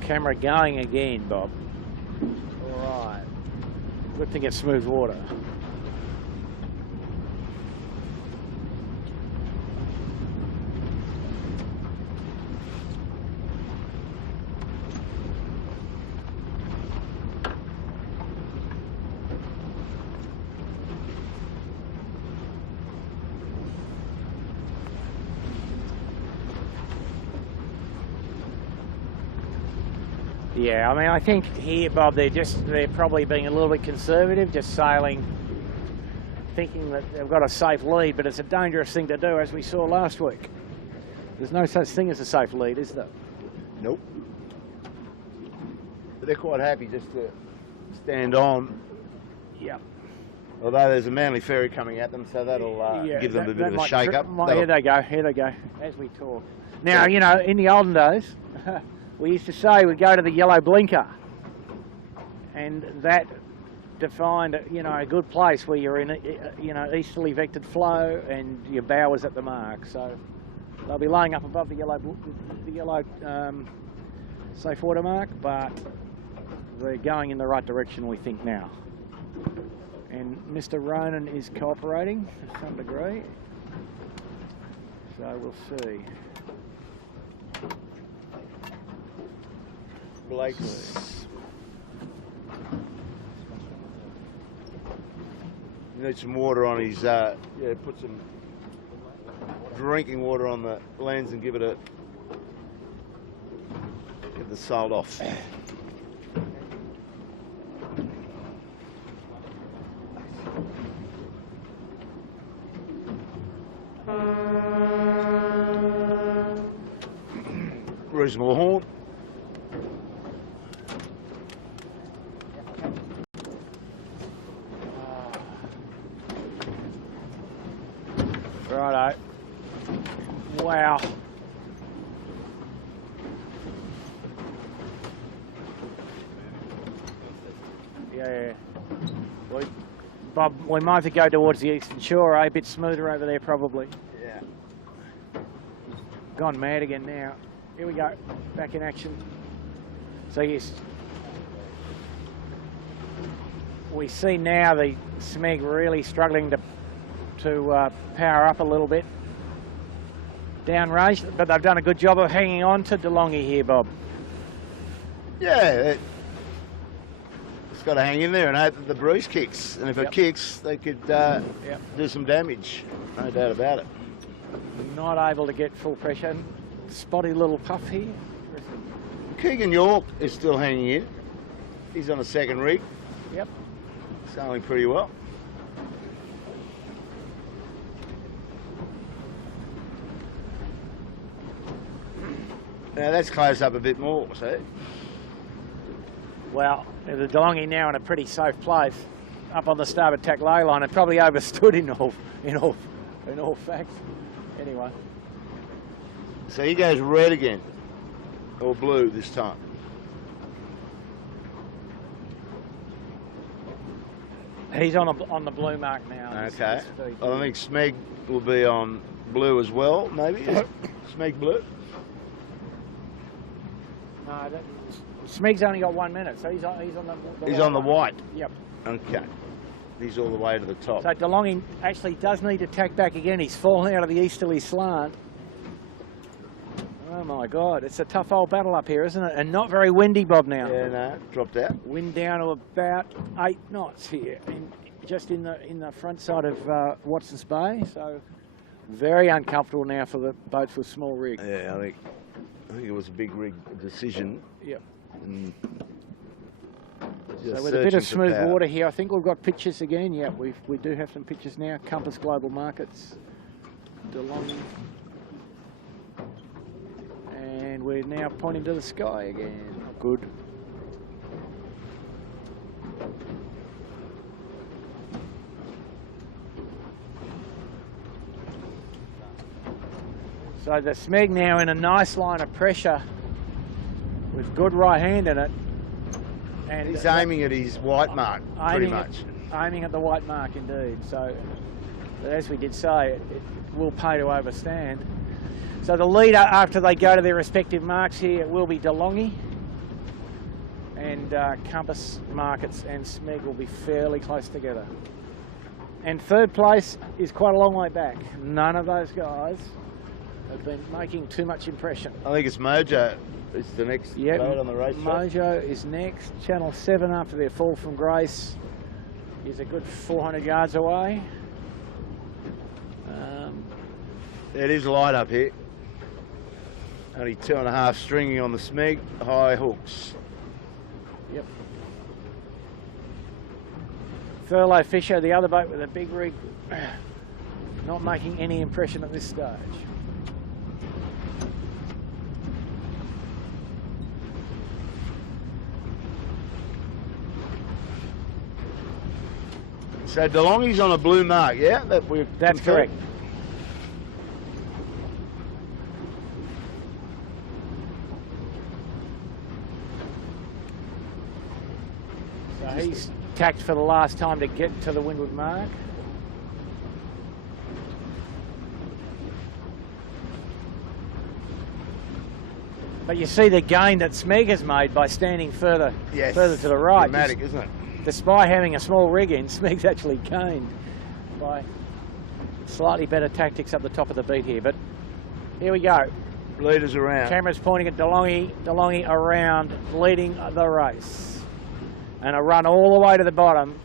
Camera going again, Bob. All right. Good thing it's smooth water. Yeah, I mean, I think here, Bob, they're probably being a little bit conservative, just sailing, thinking that they've got a safe lead, but it's a dangerous thing to do, as we saw last week. There's no such thing as a safe lead, is there? Nope. But they're quite happy just to stand on. Yep. Although there's a Manly ferry coming at them, so that'll give them a bit of a shake-up. Here they go, as we talk. Now, you know, in the olden days, we used to say we'd go to the yellow blinker, and that defined, you know, a good place where you're in, you know, easterly vectored flow and your bow was at the mark. So they'll be laying up above the yellow safe water mark, but they're going in the right direction, we think now. And Mr. Ronan is cooperating to some degree, so we'll see. Blake's. You need some water on his, put some drinking water on the lens and give the salt off. Reasonable horn. Righto. Wow. Yeah. Bob, we might have to go towards the eastern shore, eh? A bit smoother over there, probably. Yeah. Gone mad again now. Here we go, back in action. So yes, we see now the Smeg really struggling to power up a little bit downrange, but they've done a good job of hanging on to DeLonghi here, Bob. Yeah, it's got to hang in there and hope that the Buoys kicks. And if it kicks, they could do some damage, no doubt about it. Not able to get full pressure. Spotty little puff here. Keegan York is still hanging in. He's on a second rig. Yep. Sailing pretty well. Now that's closed up a bit more, see? Well, the DeLonghi now in a pretty safe place, up on the starboard tack lay line, and probably overstood in all fact. Anyway. So he goes red again, or blue this time. He's on the blue mark now. Okay. I think Smeg will be on blue as well, maybe. Smeg blue. No, Smeg's only got 1 minute, so he's on the He's on the white. Yep. Okay. He's all the way to the top. So DeLonghi actually does need to tack back again. He's fallen out of the easterly slant. Oh my God, it's a tough old battle up here, isn't it? And not very windy, Bob, now. Yeah, no, dropped out. Wind down to about 8 knots here, just in the front side of Watson's Bay. So very uncomfortable now for the boats with small rig. Yeah, I think it was a big rig decision. Yep. So with a bit of smooth water here, I think we've got pictures again. Yeah, we do have some pictures now. Compass Global Markets, DeLonghi. And we're now pointing to the sky again. Good. So the Smeg now in a nice line of pressure with good right hand in it. And he's aiming at his white mark, pretty much. Aiming at the white mark, indeed. So, but as we did say, it will pay to overstand. So the leader, after they go to their respective marks here, will be DeLonghi. And Compass Markets and Smeg will be fairly close together. And third place is quite a long way back. None of those guys have been making too much impression. I think it's Mojo. It's the next boat on the race track. Mojo is next. Channel 7, after their fall from grace, is a good 400 yards away. It is light up here. Only 2.5 stringing on the Smeg, high hooks. Yep. Furlough Fisher, the other boat with a big rig, not making any impression at this stage. So DeLonghi's on a blue mark, yeah? That's correct. So he's tacked for the last time to get to the windward mark. But you see the gain that Smeg has made by standing further to the right. Dramatic, isn't it? Despite having a small rig in, Smeg's actually gained by slightly better tactics up the top of the beat here. But here we go. Leaders around. Camera's pointing at DeLonghi. DeLonghi around, leading the race. And a run all the way to the bottom.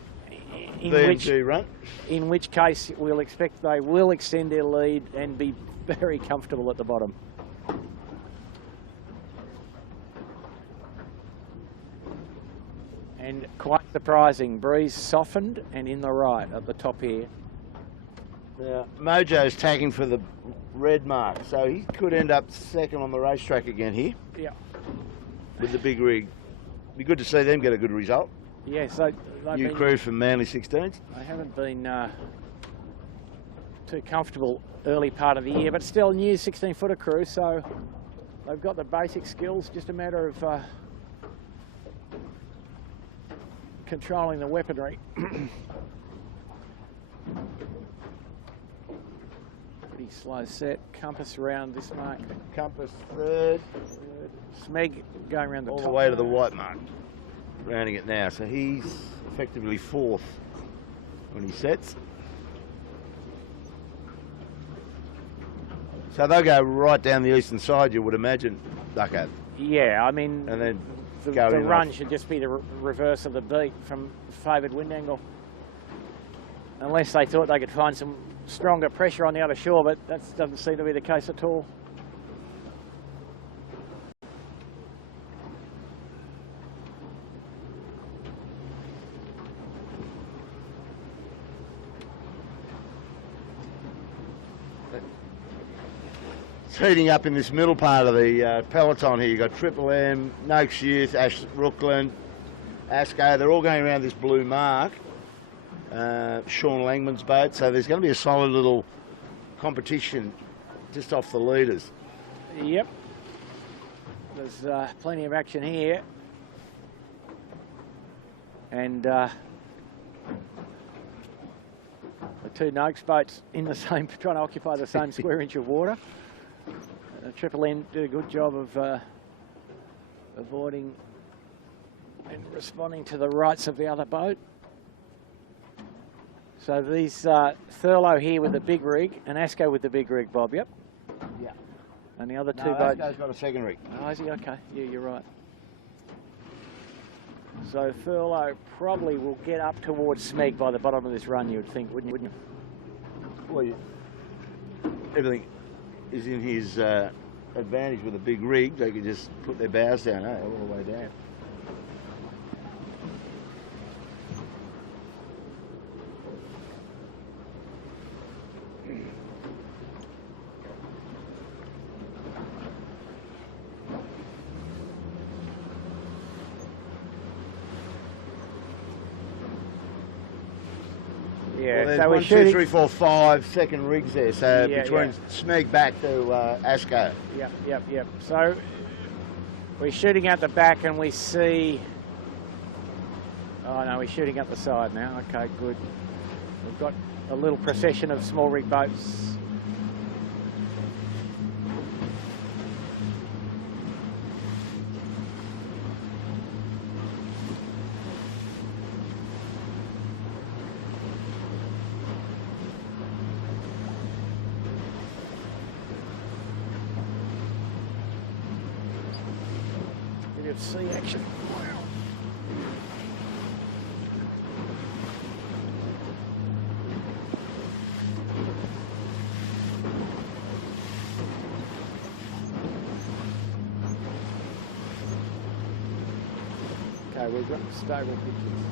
In which case we'll expect they will extend their lead and be very comfortable at the bottom. And quite surprising, breeze softened and in the right at the top here. Now, Mojo's tagging for the red mark, so he could end up second on the racetrack again here. Yeah. With the big rig. Be good to see them get a good result. Yes, New crew from Manly 16s. They haven't been too comfortable early part of the year, but still new 16-footer crew, so they've got the basic skills, just a matter of controlling the weaponry. Pretty slow set. Compass around this mark. Compass third. Smeg going around the All top. the way to the white mark. Rounding it now. So he's effectively fourth when he sets. So they'll go right down the eastern side, you would imagine, Ducko. Yeah, I mean, And then the go in run off. should just be the reverse of the beat from favoured wind angle. Unless they thought they could find some stronger pressure on the other shore, but that doesn't seem to be the case at all. It's heating up in this middle part of the peloton here. You've got Triple M, Noakes Youth, Ash Rooklyn, Asco. They're all going around this blue mark. Sean Langman's boat. So there's going to be a solid little competition just off the leaders. Yep. There's plenty of action here. And the two Noakes boats in the same, trying to occupy the same square inch of water. Triple N did a good job of avoiding and responding to the rights of the other boat. So these Thurlow here with the big rig and Asco with the big rig, Bob, yep? Yeah. And the other two No, boats. Asco's got a second rig. Oh, is he? Okay, yeah, you're right. So Thurlow probably will get up towards Smeg by the bottom of this run, you would think, wouldn't you? Well, everything is in his advantage with a big rig. They could just put their bows down, all the way down. Yeah, Well, there's so we're 1, 2, shooting. 3, 4, 5 second rigs there. So Yeah, between Smeg back to Asco. Yep. So we're shooting out the back and we see. Oh no, we're shooting up the side now. Okay, good. We've got a little procession of small rig boats. Bit of sea action. Okay, we've got stable pictures.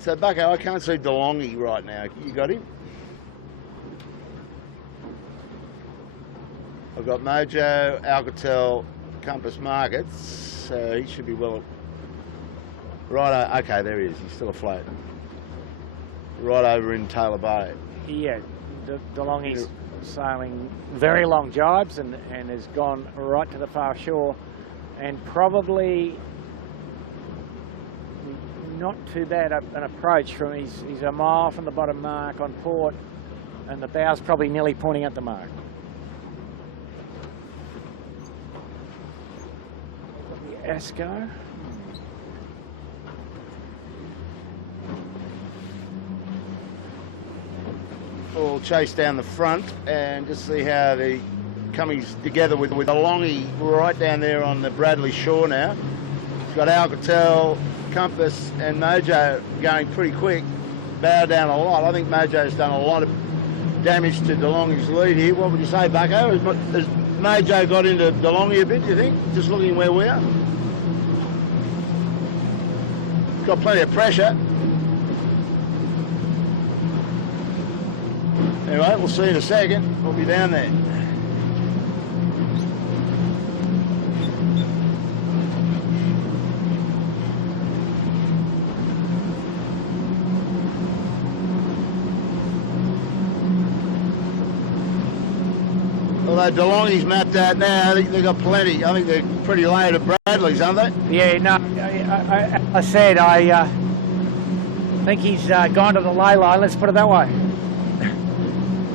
So Bucko, I can't see DeLonghi right now. You got him? I've got Mojo, Alcatel, Compass Markets. So he should be well. Right, okay, there he is. He's still afloat. Right over in Taylor Bay. Yeah, DeLonghi's sailing very long jibes and has gone right to the far shore, and probably not too bad an approach from he's a mile from the bottom mark on port, and the bow's probably nearly pointing at the mark. The Asco. We'll chase down the front and just see how the coming together with DeLonghi right down there on the Bradley shore now. It's got Alcatel, Compass and Mojo going pretty quick, bow down a lot. I think Mojo's done a lot of damage to DeLonghi's lead here. What would you say, Bucko? Has Mojo got into DeLonghi a bit, do you think? Just looking where we are. Got plenty of pressure. Anyway, we'll see in a second. We'll be down there. Although DeLonghi's mapped out now, I think they've got plenty. I think they're pretty low to Bradley's, aren't they? Yeah, no, I said I think he's gone to the lay line, let's put it that way.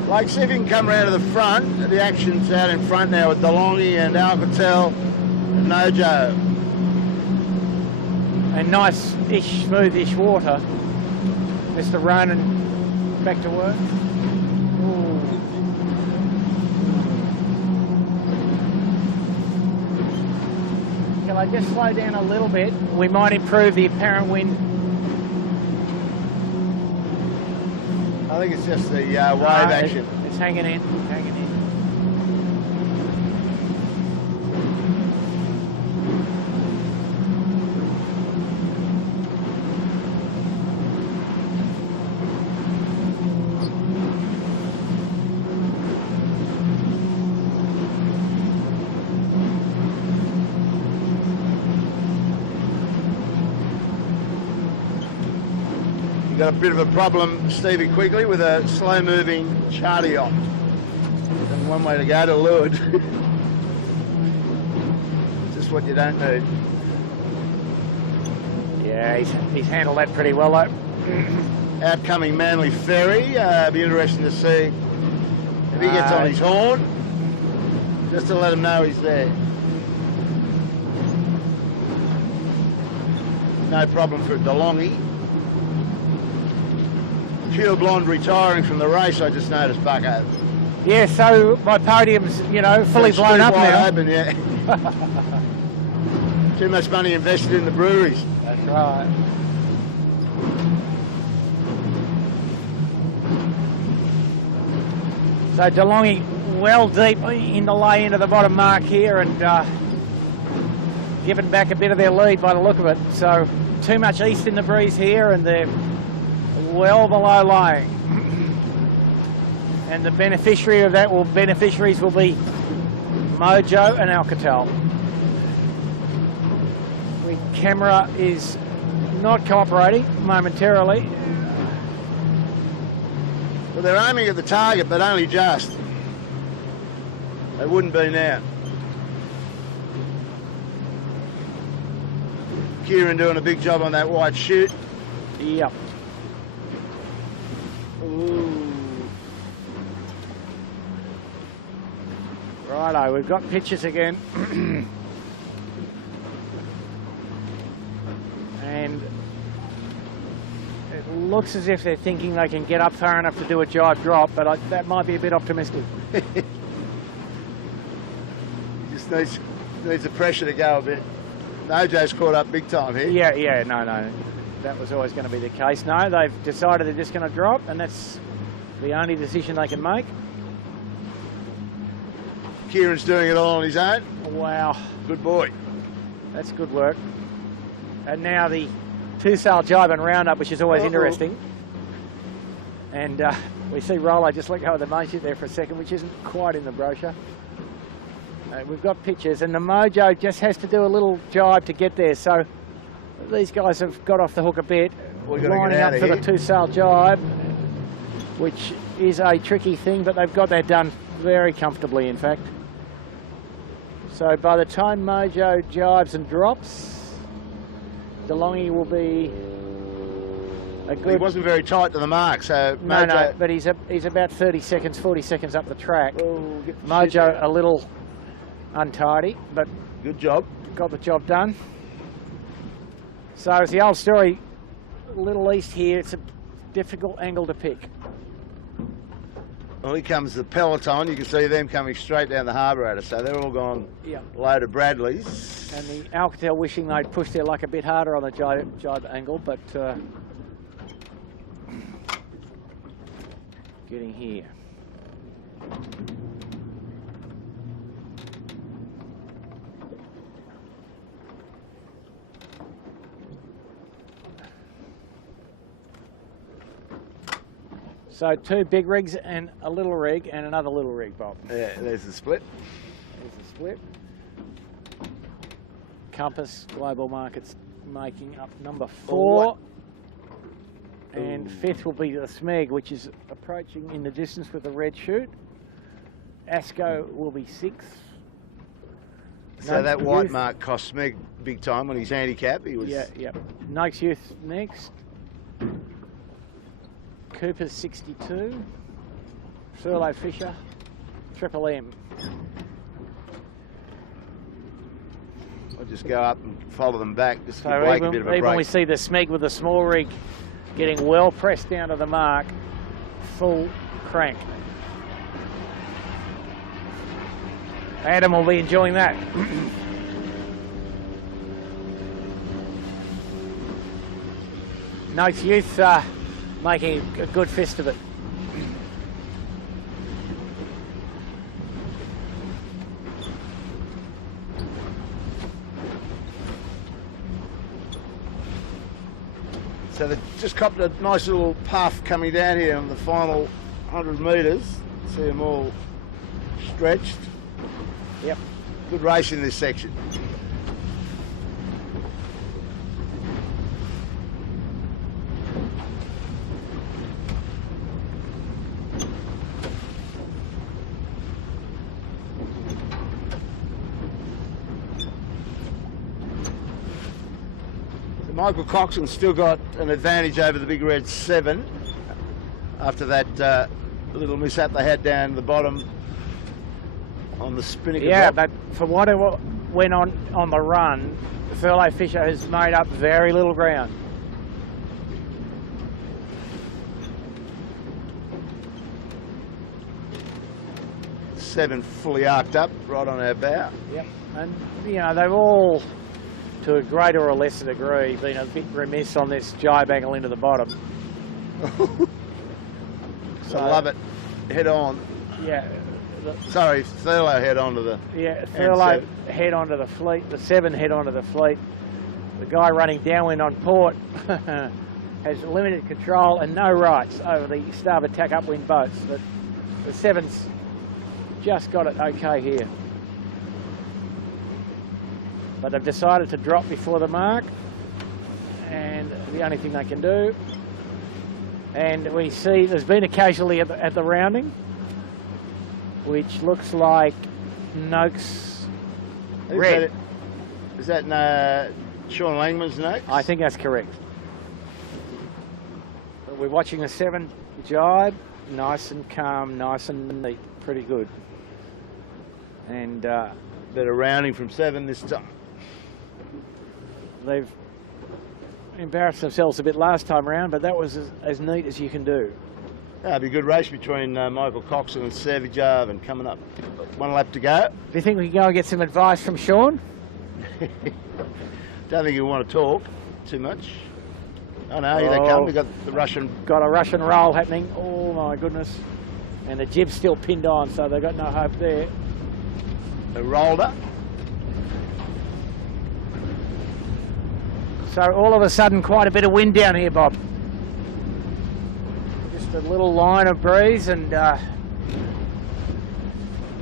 Like, see if you can come around to the front. The action's out in front now with DeLonghi and Alcatel and Mojo. And nice-ish, smooth-ish water. Mr. Ronan back to work. Ooh. Can I just slow down a little bit? We might improve the apparent wind. I think it's just the wave action. It's hanging in, hanging in. Got a bit of a problem, Stevie, quickly with a slow-moving charter yacht. And one way to go to leeward. Just what you don't need. Yeah, he's handled that pretty well though. Outcoming Manly Ferry. Be interesting to see if he gets on his horn. Just to let him know he's there. No problem for DeLonghi. Pure Blonde retiring from the race, I just noticed, Bucko. Yeah, so my podium's, you know, fully blown up now. Open, yeah. Too much money invested in the breweries. That's right. So DeLonghi well deep in the lay into the bottom mark here and giving back a bit of their lead by the look of it. So too much east in the breeze here and they're well below laying. And the beneficiaries will be Mojo and Alcatel. The camera is not cooperating momentarily. Well, they're aiming at the target, but only just. They wouldn't be now. Kieran doing a big job on that white chute. Yep. Ooh. Righto, we've got pictures again. And it looks as if they're thinking they can get up far enough to do a jibe drop, but that might be a bit optimistic. Just needs the pressure to go a bit. Mojo's caught up big time here. Yeah, no. That was always going to be the case. No, they've decided they're just going to drop, and that's the only decision they can make. Kieran's doing it all on his own. Wow. Good boy. That's good work. And now the two-sail jibe and roundup, which is always interesting. And we see Rollo just let go of the main chute there for a second, which isn't quite in the brochure. We've got pictures, and the Mojo just has to do a little jibe to get there. So these guys have got off the hook a bit, lining up for the two-sail jibe, which is a tricky thing, but they've got that done very comfortably, in fact. So by the time Mojo jibes and drops, DeLonghi will be a good... He wasn't very tight to the mark, so... No, but he's about 30 seconds, 40 seconds up the track. Mojo a little untidy, but... Good job. Got the job done. So it's the old story, a little east here, it's a difficult angle to pick. Well, here comes the peloton. You can see them coming straight down the harbour at us. So they're all gone low to Bradley's. And the Alcatel wishing they'd pushed their luck a bit harder on the jibe angle, but getting here. So 2 big rigs and a little rig and another little rig, Bob. Yeah, there's the split. There's the split. Compass Global Markets making up number 4. And 5th will be the Smeg, which is approaching in the distance with the red chute. Asco will be 6th. So that white mark cost Meg big time when he's handicap. He was. Yeah. Noakes Youth next. Cooper's 62. Furlough Fisher. Triple M. I'll just go up and follow them back. Just So give Blake a bit of a break. even we see the Smeg with the small rig getting well pressed down to the mark. Full crank. Adam will be enjoying that. Noakes Youth making a good fist of it. So they've just copped a nice little puff coming down here on the final 100 metres. See them all stretched. Yep. Good race in this section. So Michael Coxon's still got an advantage over the big red 7 after that little mishap they had down the bottom on the Spinnaker. Yeah, drop. but for what it went on the run, Furlough Fisher has made up very little ground. Seven fully arced up right on our bow. Yep. And, you know, they've all, to a greater or lesser degree, been a bit remiss on this jibe angle into the bottom. So I love it. Head on. Yeah. Sorry, Thurlow head on to the... Yeah, Thurlow head onto the fleet, the 7 head onto the fleet. The guy running downwind on port has limited control and no rights over the starboard tack upwind boats. But the 7's just got it okay here. But they've decided to drop before the mark, and the only thing they can do. And we see there's been a casualty at the rounding, which looks like Noakes red. Is that Sean Langman's Noakes? I think that's correct. But we're watching the 7 jibe, nice and calm, nice and neat, pretty good. And better rounding from 7 this time. They've embarrassed themselves a bit last time round, but that was as neat as you can do. It'll be a good race between Michael Coxon and Savage Arvin coming up. 1 lap to go. Do you think we can go and get some advice from Sean? Don't think he'll want to talk too much. Oh no, here they come. We've got the Russian. Got a Russian roll happening. Oh my goodness. And the jib's still pinned on, so they've got no hope there. The roller. So all of a sudden, quite a bit of wind down here, Bob. Just a little line of breeze, and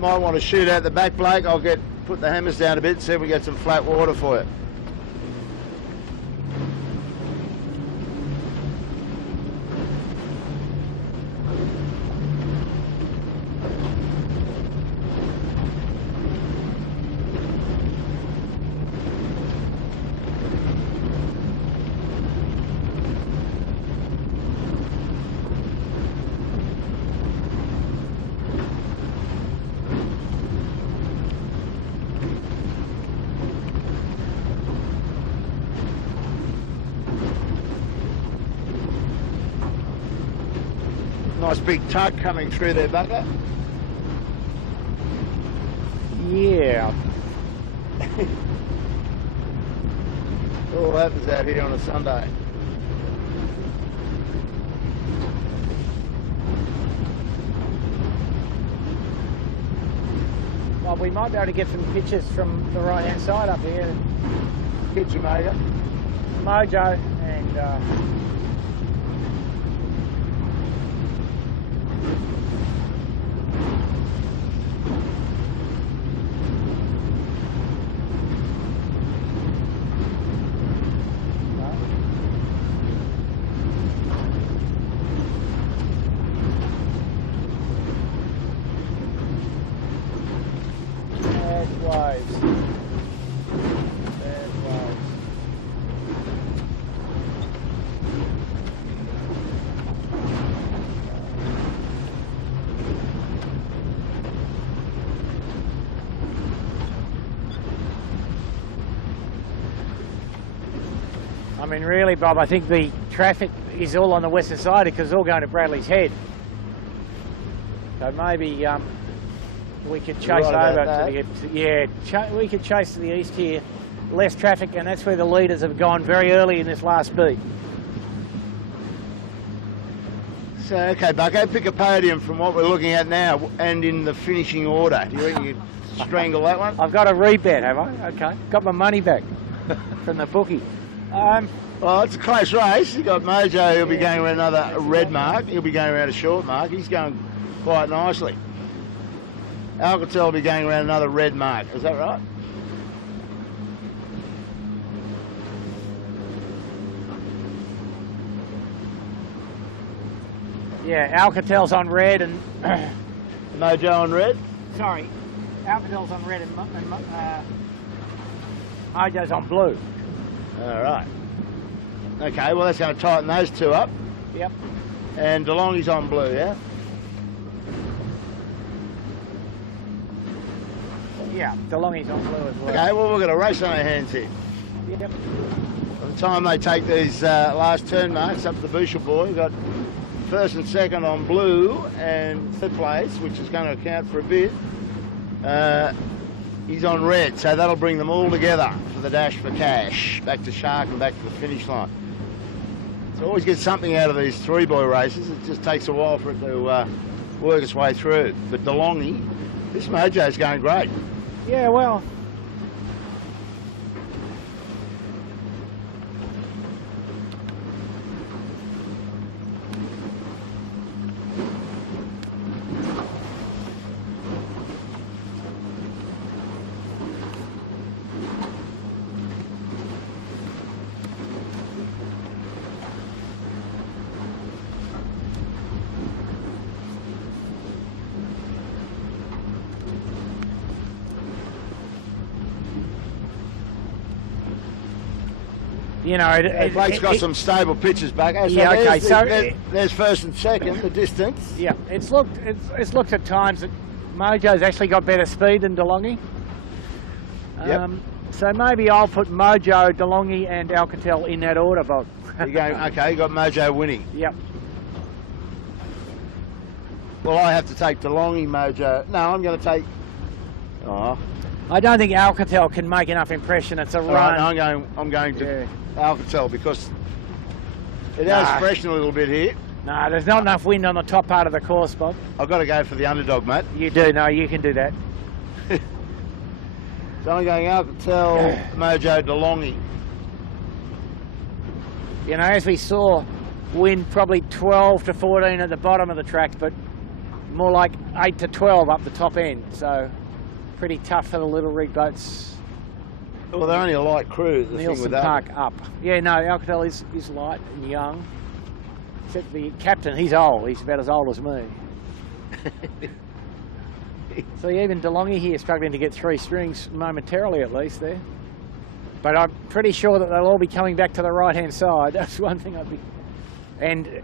might want to shoot out the back, Blake. I'll put the hammers down a bit, see if we get some flat water for you. Nice big tug coming through there, Bugger. yeah. All happens out here on a Sunday. Well, we might be able to get some pictures from the right-hand side up here. Picture maker. Mojo and Bad waves. Bad waves. I mean, really, Bob, I think the traffic is all on the western side because it's all going to Bradley's Head. So maybe we could chase over to the we could chase to the east here. Less traffic, and that's where the leaders have gone very early in this last beat. So, okay, Bucko, pick a podium from what we're looking at now and in the finishing order. Do you reckon you'd strangle that one? I've got a rebet, have I? Okay. Got my money back from the bookie. Well, it's a close race. You've got Mojo, he'll be going around another red mark. He'll be going around a short mark. He's going quite nicely. Alcatel will be going around another red mark. Is that right? Yeah, Alcatel's on red and... Mojo on red? Sorry, Alcatel's on red and Mojo's on blue. All right. Okay, well, that's going to tighten those two up. Yep. And DeLonghi's on blue, yeah? Yeah, DeLonghi's on blue as well. Okay, well, we've got a race on our hands here. Yep. By the time they take these last turn marks up the Bushel Boy, we've got first and second on blue and third place, which is going to account for a bit. He's on red, so that'll bring them all together for the dash for cash, back to Shark and back to the finish line. So always get something out of these three-boy races. It just takes a while for it to work its way through. But DeLonghi, this Mojo's going great. Yeah, well... You know, Blake's got some stable pitches back. So yeah, okay. There's first and second, the distance. Yeah, it's looked at times that Mojo's actually got better speed than DeLonghi. Yep. So maybe I'll put Mojo, DeLonghi, and Alcatel in that order, Bob. You're going, okay, you got Mojo winning. Yep. Well, I have to take DeLonghi, Mojo. No, I'm going to take. Oh. I don't think Alcatel can make enough impression. It's a run. Right, no, I'm going to Alcatel because it has freshened a little bit here. No, there's not enough wind on the top part of the course, Bob. I've got to go for the underdog, mate. You do. No, you can do that. So I'm going Alcatel, Mojo, DeLonghi. You know, as we saw, wind probably 12 to 14 at the bottom of the track, but more like 8 to 12 up the top end. So pretty tough for the little rig boats. Well, they're only a light crew. The Nielsen thing with Park that. up. Yeah, no, Alcatel is light and young. Except the captain, he's old. He's about as old as me. So even DeLonghi here struggling to get three strings momentarily at least there. But I'm pretty sure that they'll all be coming back to the right-hand side. That's one thing I'd be... Indeed,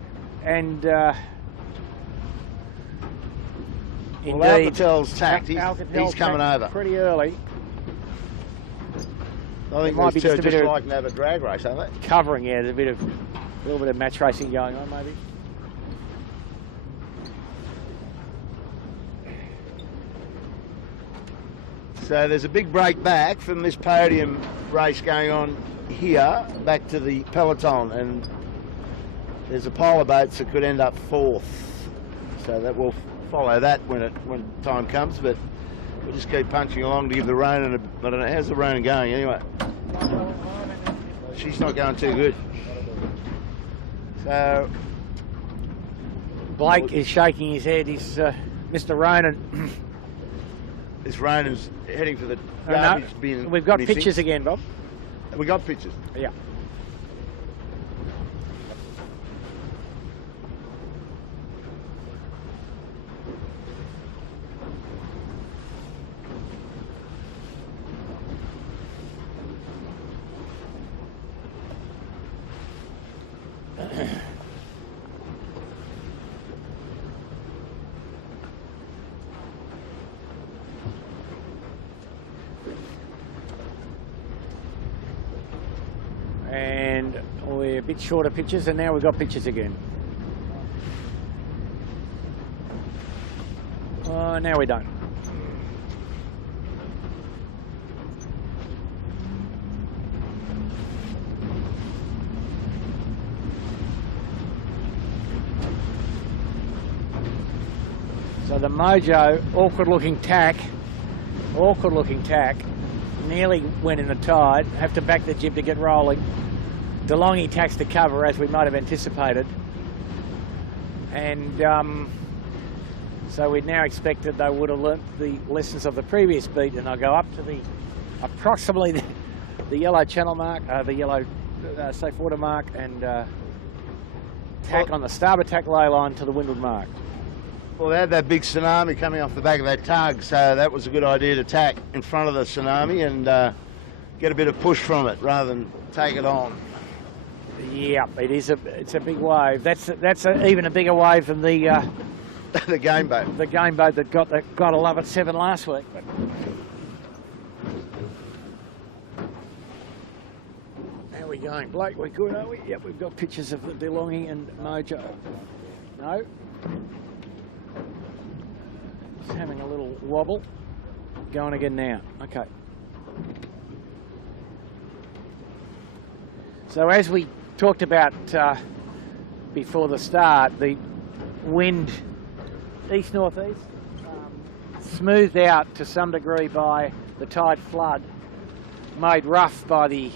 Alcatel's tacked. He's coming over. Pretty early. I think might these be two just are a bit just of like to have a drag race, aren't they? Covering, yeah, there's a little bit of match racing going on, maybe. So there's a big break back from this podium race going on here back to the peloton, and there's a pile of boats that could end up fourth. So that will follow that when time comes, but we'll just keep punching along to give the Ronan I don't know, how's the Ronan going anyway? She's not going too good. So Blake is shaking his head. He's Mr. Ronan. This Ronan's heading for the garbage bin. We've got pictures again, Bob. We got pictures. Yeah. bit shorter pitches, and now we've got pitches again. Now we don't. So the Mojo, awkward looking tack, nearly went in the tide, have to back the jib to get rolling. DeLonghi tacks to cover as we might have anticipated. And so we'd now expected they would have learnt the lessons of the previous beat, and I'll go up to the approximately the yellow channel mark, the yellow safe water mark, and tack on the starboard tack ley line to the windward mark. Well, they had that big tsunami coming off the back of that tug, so that was a good idea to tack in front of the tsunami and get a bit of push from it rather than take it on. Yeah, it's a big wave. That's even a bigger wave than the the game boat. The game boat that got 11-7 last week. But how are we going, Blake? We're good, are we? Yep, we've got pictures of the DeLonghi and Mojo. No. Just having a little wobble. Going again now. Okay. So as we talked about before the start, the wind east-northeast, smoothed out to some degree by the tide flood, made rough by the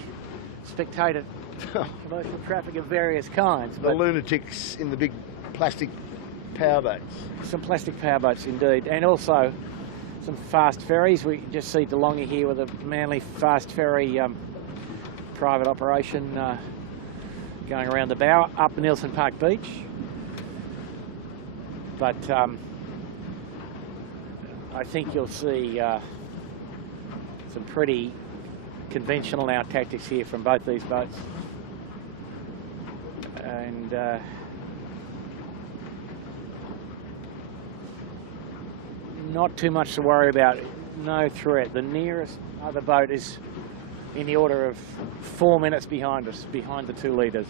spectator commercial traffic of various kinds. The lunatics in the big plastic powerboats. Some plastic powerboats indeed, and also some fast ferries. We just see DeLonghi here with a Manly fast ferry private operation going around the bow up Nielsen Park Beach. But I think you'll see some pretty conventional now tactics here from both these boats. And not too much to worry about, no threat. The nearest other boat is in the order of 4 minutes behind us, behind the 2 leaders.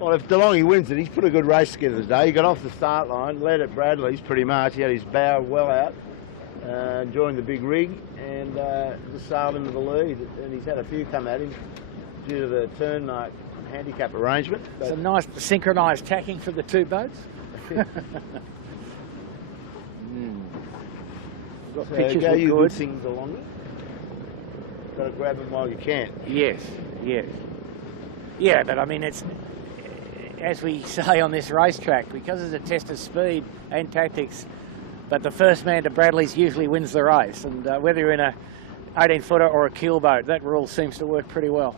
Well, if DeLonghi wins it, he's put a good race together today. He got off the start line, led at Bradley's pretty much. He had his bow well out, joined the big rig, and just sailed into the lead. And he's had a few come at him due to the turn mark handicap arrangement. Some nice synchronised tacking for the 2 boats. Got So pictures go look you good. good things DeLonghi. Got to grab them while you can. Yes, yes. Yeah, but I mean, it's, as we say on this racetrack, because it's a test of speed and tactics, but the first man to Bradley's usually wins the race. And whether you're in a 18-footer or a keel boat, that rule seems to work pretty well.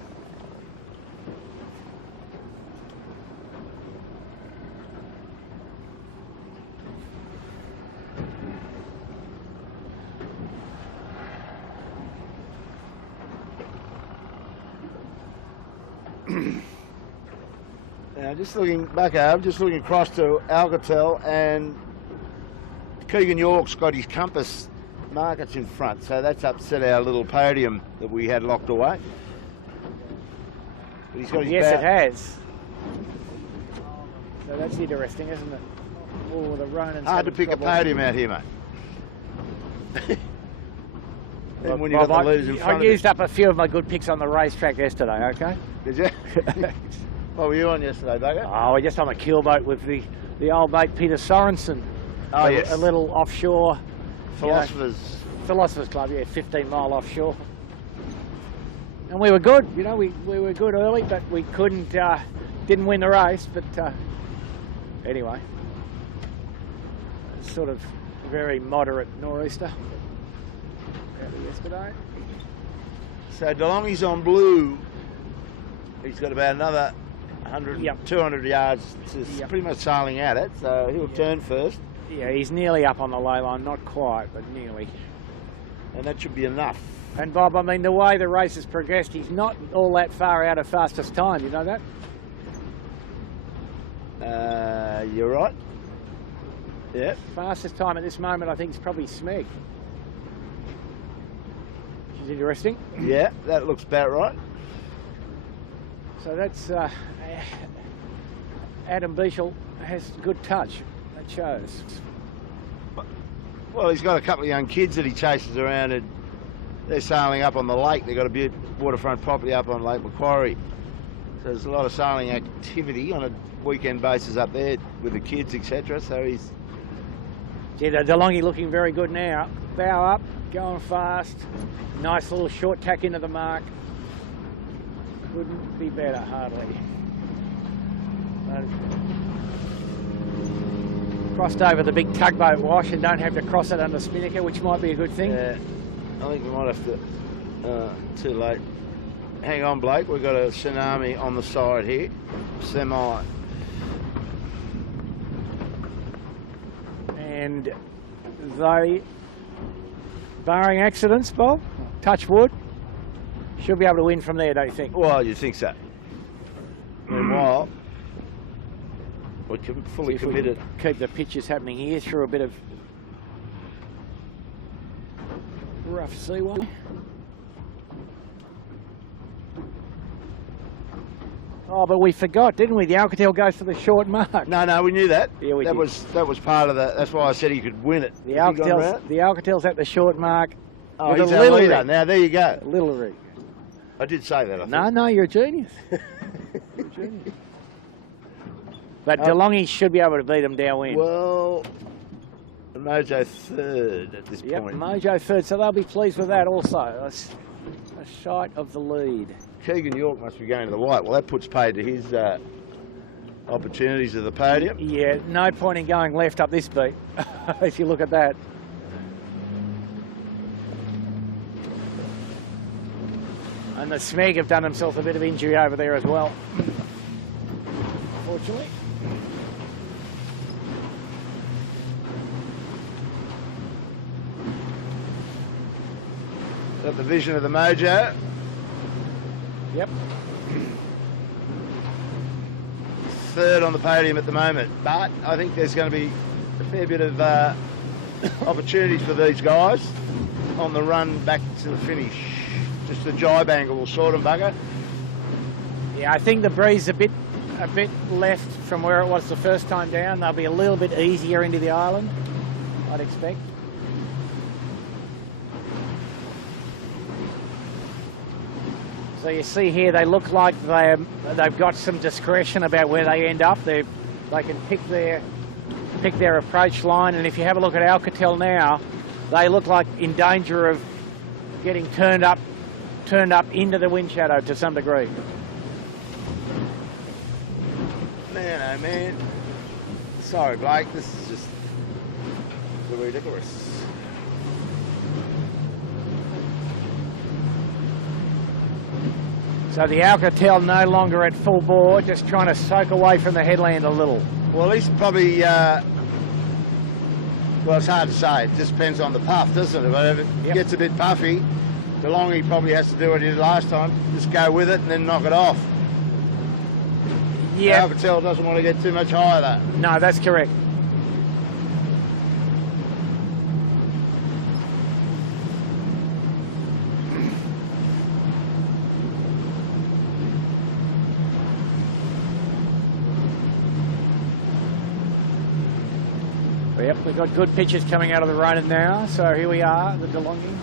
Now, just looking back over, just looking across to Alcatel, and Keegan York's got his compass markets in front, so that's upset our little podium that we had locked away. But he's got his Yes, bow. it has. So that's interesting, isn't it? Oh, the Ronan's Hard to having pick trouble. a podium out here, mate. Then when you Bob, got the leaders in front I used up a few of my good picks on the racetrack yesterday, okay? Did you? What were you on yesterday, Bugger? Oh, just on a keel boat with the old mate Peter Sorensen. Oh, yes. A little offshore. Philosophers. Club, yeah, 15 mile offshore. And we were good, you know, we were good early, but we didn't win the race, but anyway. Sort of very moderate nor'easter yesterday. So DeLonghi's on blue. He's got about another 100, 200 yards to pretty much sailing at it, so he'll turn first. Yeah, he's nearly up on the ley line, not quite, but nearly. And that should be enough. And Bob, I mean, the way the race has progressed, he's not all that far out of fastest time, you know that? You're right. Yeah. Fastest time at this moment, I think, is probably Smeg. Which is interesting. Yeah, that looks about right. So that's Adam Beechel has good touch. That shows. Well, he's got a couple of young kids that he chases around, and they're sailing up on the lake. They've got a waterfront property up on Lake Macquarie. So there's a lot of sailing activity on a weekend basis up there with the kids, etc. So he's... Yeah, the DeLonghi looking very good now. Bow up, going fast. Nice little short tack into the mark. Couldn't be better, hardly. Crossed over the big tugboat wash and don't have to cross it under spinnaker, which might be a good thing. Yeah, I think we might have to... too late. Hang on, Blake. We've got a tsunami on the side here. Semi. And they, barring accidents, Bob, touch wood, should be able to win from there, don't you think? Well, you think so. Meanwhile, we're fully committed. Keep the pitches happening here through a bit of rough seaway. Oh, but we forgot, didn't we? The Alcatel goes for the short mark. No, we knew that. Yeah, we did. That was part of the... That's why I said he could win it. The Alcatel's at the short mark. Oh, he's our leader. Now, there you go. Little rig. I did say that, I think. No, you're a genius. You're a genius. But DeLonghi should be able to beat him downwind. Well, Mojo third at this point. Mojo third, so they'll be pleased with that also. That's a shite of the lead. Keegan York must be going to the white. Well, that puts paid to his opportunities of the podium. Yeah, no point in going left up this beat, if you look at that. And the Smeg have done themselves a bit of injury over there as well, unfortunately. Got the vision of the Mojo. Yep. Third on the podium at the moment, but I think there's going to be a fair bit of opportunities for these guys on the run back to the finish. Just the jibe angle will sort them, bugger. Yeah, I think the breeze a bit left from where it was the first time down. They'll be a little bit easier into the island, I'd expect. So you see here, they look like they've got some discretion about where they end up. They can pick their approach line, and if you have a look at Alcatel now, they look like in danger of getting turned up into the wind shadow to some degree. Man, oh man. Sorry, Blake, this is just ridiculous. So the Alcatel no longer at full bore, just trying to soak away from the headland a little. Well, he's probably, well, it's hard to say. It just depends on the puff, doesn't it? But if it gets a bit puffy, DeLonghi probably has to do what he did last time, just go with it and then knock it off. Yeah. Alcatel doesn't want to get too much higher, though. No, that's correct. Yep, we've got good pitches coming out of the Ronan now, so here we are, the DeLonghi.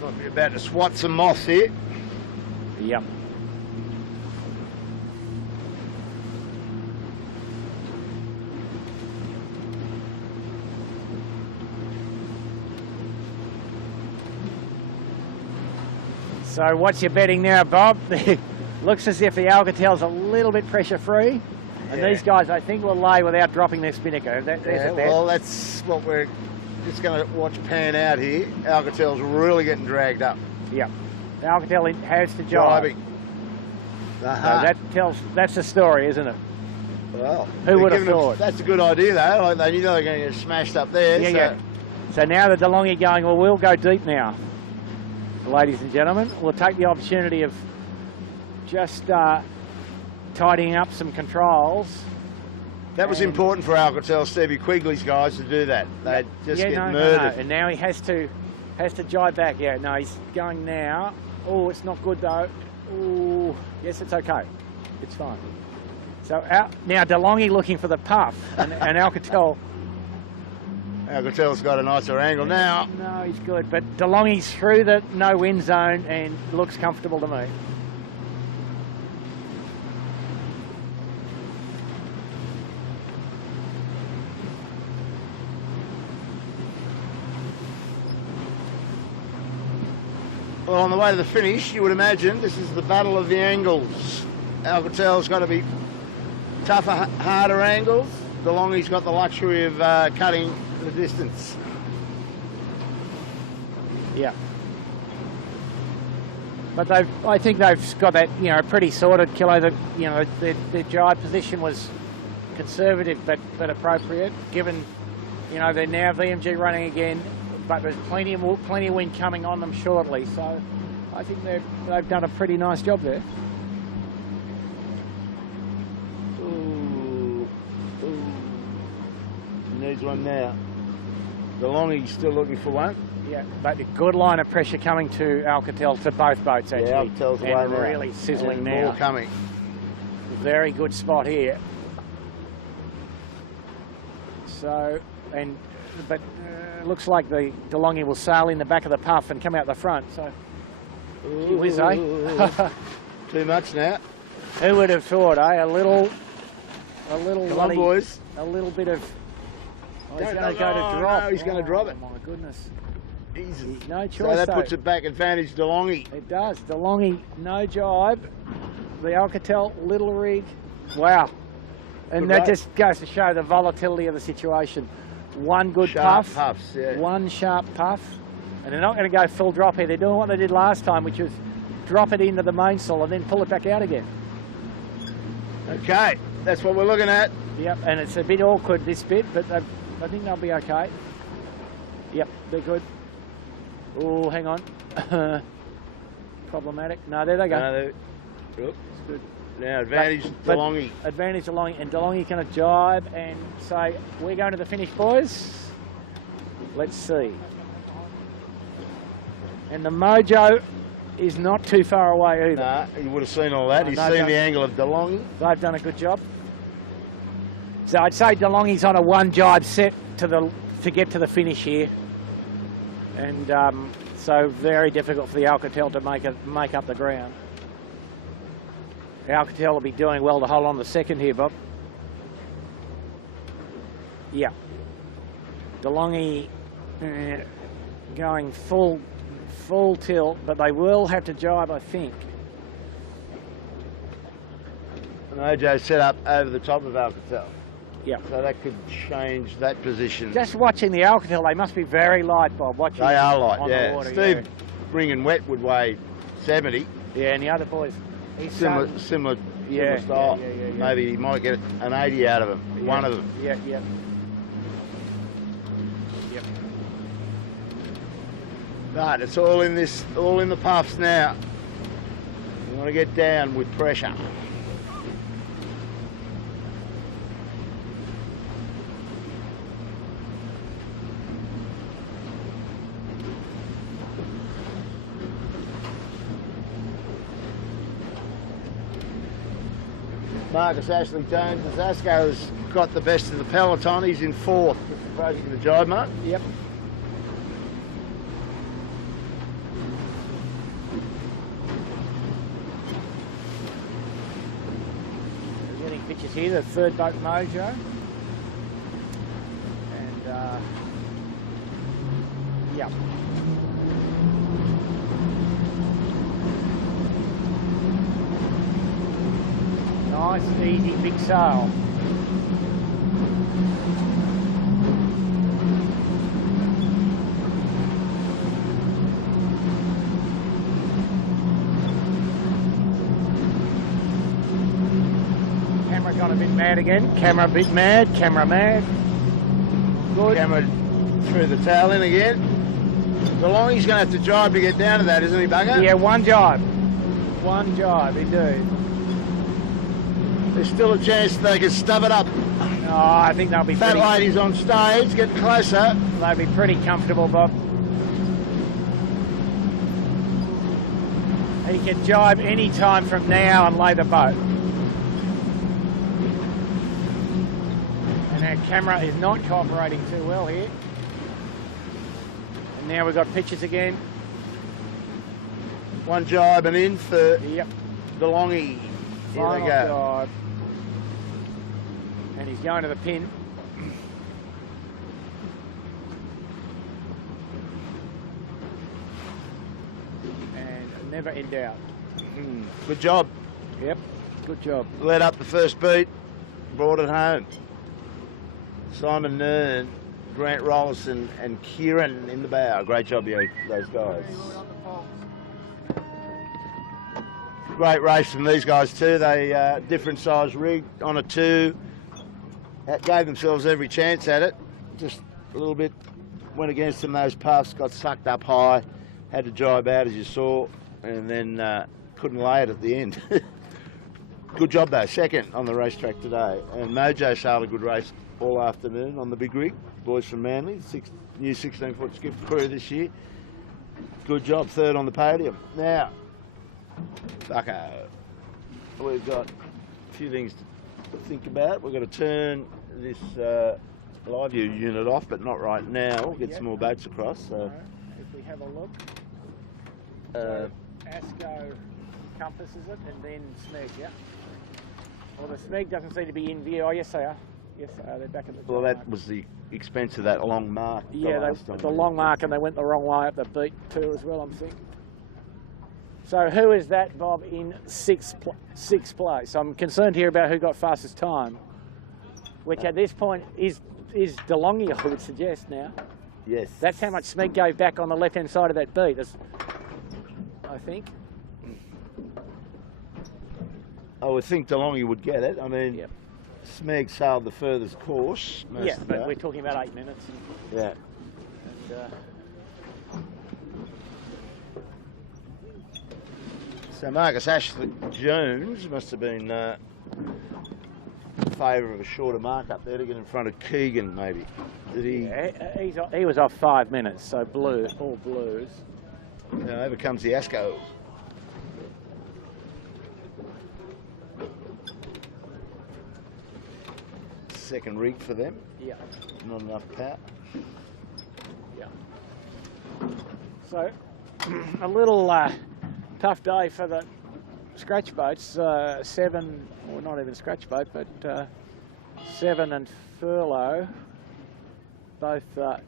Might be about to swat some moss here. Yep. So what's your betting now, Bob? Looks as if the Alcatel's a little bit pressure free, and these guys I think will lay without dropping their spinnaker. Well, that's what we're just going to watch pan out here. Alcatel's really getting dragged up. Yep. The Alcatel has to jibe. So that's the story, isn't it? Well, who would have thought? That's a good idea, though. Like, they knew they were going to get smashed up there. Yeah, So now the DeLonghi going, well, we'll go deep now, ladies and gentlemen. We'll take the opportunity of just tidying up some controls. That was important for Alcatel, Stevie Quigley's guys to do that. They'd just get murdered. No. And now he has to jibe back. Yeah, no, he's going now. Oh, it's not good though. Oh, yes, it's okay. It's fine. So now DeLonghi looking for the puff, and Alcatel. Alcatel's got a nicer angle now. No, he's good, but DeLonghi's through the no wind zone and looks comfortable to me. Well, on the way to the finish, you would imagine this is the battle of the angles. Alcatel's got to be tougher, harder angles. DeLonghi's got the luxury of cutting the distance. Yeah. But I think they've got that, pretty sorted, Kilo. That, their jibe position was conservative but appropriate, given, they're now VMG running again, but there's plenty of wind coming on them shortly. So I think they've done a pretty nice job there. Needs one now. DeLonghi's still looking for one. Yeah, but a good line of pressure coming to Alcatel, to both boats actually. Yeah, Alcatel's away and now. really sizzling and now. More coming. Very good spot here. So, but looks like the DeLonghi will sail in the back of the puff and come out the front. So, gee whiz, eh? Too much now. Who would have thought, eh? A little. Come on, boys. A little bit of. Oh, he's going to go to drop. No, he's going to drop it. Oh my goodness. Easy. No choice. So that though. puts it back advantage DeLonghi. It does. DeLonghi, no jibe. The Alcatel, little rig. Wow. And Good that rate. just goes to show the volatility of the situation. One good Sharp puff. puffs, yeah. One sharp puff. And they're not going to go full drop here. They're doing what they did last time, which was drop it into the mainsail and then pull it back out again. Okay, that's what we're looking at. Yep, and it's a bit awkward, this bit, but I think they'll be okay. Yep, they're good. Oh, hang on. Problematic. No, there they go. No, It's good. now advantage DeLonghi. Advantage DeLonghi, and DeLonghi going to jibe and say, we're going to the finish, boys. Let's see. And the mojo is not too far away either. Nah, you would have seen all that. He's seen the angle of DeLonghi. They've done a good job. So I'd say DeLonghi's on a one jibe set to get to the finish here. And so very difficult for the Alcatel to make up the ground. The Alcatel will be doing well to hold on the second here, Bob. Yeah. DeLonghi going full tilt, but they will have to jibe, I think. And Mojo set up over the top of Alcatel. Yeah. So that could change that position. Just watching the Alcatel, they must be very light, Bob. Watching They are light, on yeah. the water, Steve bringing wet would weigh 70. Yeah, and the other boys. He's Similar style. Yeah. Maybe he might get an 80 out of them. Yeah. One of them. Yeah. Yep. But it's all in the puffs now. You want to get down with pressure. Marcus Ashley Jones, Zasco has got the best of the peloton. He's in fourth, approaching the jibe mark. Yep. We're getting pictures here, the third boat Mojo. And, yeah. Nice, easy, big sail. Camera gone a bit mad again. Camera a bit mad, camera mad. Good. Camera threw the towel in again. DeLonghi's going to have to jibe to get down to that, isn't he, Bugger? Yeah, one jibe. One jibe, indeed. There's still a chance they can stub it up. Oh, I think they'll be Fat pretty... lady's on stage, getting closer. They'll be pretty comfortable, Bob. He can jibe any time from now and lay the boat. And our camera is not cooperating too well here. And now we've got pictures again. One jibe and in for Yep. DeLonghi. Here Final they go. jibe. And he's going to the pin. And never in doubt. Good job. Yep, good job. Led up the first beat, brought it home. Simon Nern, Grant Rollison and Kieran in the bow. Great job, you, those guys. Great race from these guys too. They different size rig on a 2. Gave themselves every chance at it. Just a little bit went against them. Those puffs got sucked up high. Had to jibe out as you saw, and then couldn't lay it at the end. Good job though, second on the racetrack today. And Mojo sailed a good race all afternoon on the big rig. Boys from Manly, new 16-foot skiff crew this year. Good job, third on the podium. Now, Bucko, we've got a few things to think about. We're going to turn this live view unit off, but not right now. We'll get some more boats across. So. If we have a look, so ASCO compasses it, and then SMEG, yeah? Well, the SMEG doesn't seem to be in view. Oh, yes, they are. Yes, they are. They're back at the Well, that mark. was the expense of that long mark. Yeah, the long mark, and they went the wrong way up the beat too as well, I'm thinking. So who is that, Bob, in sixth place? I'm concerned here about who got fastest time, which at this point is DeLonghi, I would suggest now. Yes. That's how much Smeg gave back on the left-hand side of that beat, I think. I would think DeLonghi would get it. I mean, Yep. Smeg sailed the furthest course. Most Yeah, of but that. we're talking about 8 minutes. Yeah. And, So Marcus Ashley Jones must have been in favour of a shorter mark up there to get in front of Keegan, maybe. Did he? yeah, he was off 5 minutes, so all blues. Now over comes the ASCO. Second rig for them. Yeah. Not enough power. Yeah. So, a little tough day for the scratch boats. 7, or not even scratch boat, but 7 and Furlough, both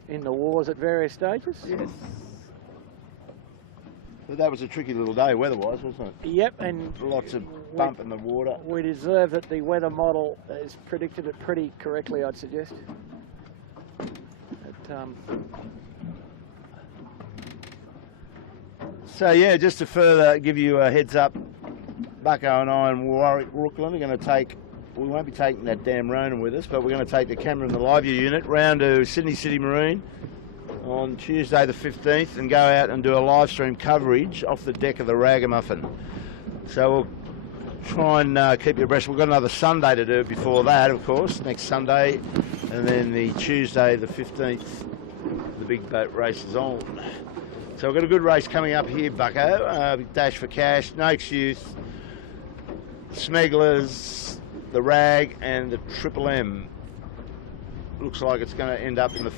in the wars at various stages. Yes. But that was a tricky little day weather-wise, wasn't it? Yep, and Lots of bump in the water. we deserve that the weather model has predicted it pretty correctly, I'd suggest. But, So yeah, just to further give you a heads up, Bucko and I and Warwick Rookland are going to take, we won't be taking that damn Ronin with us, but we're going to take the camera and the live view unit round to Sydney City Marine on Tuesday the 15th and go out and do a live stream coverage off the deck of the Ragamuffin. So we'll try and keep you abreast. We've got another Sunday to do before that, of course, next Sunday, and then the Tuesday the 15th, the big boat race is on. So we've got a good race coming up here, Bucko. Dash for Cash, Noakes Youth, Smegglers, the Rag and the Triple M. Looks like it's going to end up in the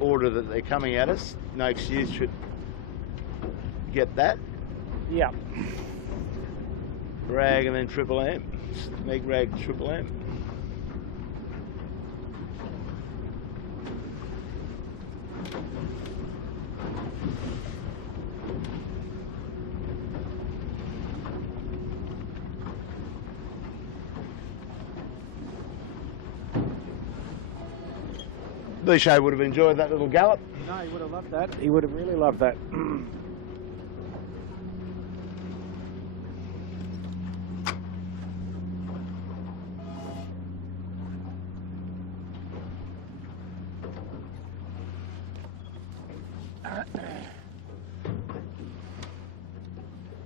order that they're coming at us. Noakes Youth should get that. yeah. Rag and then Triple M. Smeg, Rag, Triple M. Boucher would have enjoyed that little gallop. No, he would have loved that. He would have really loved that.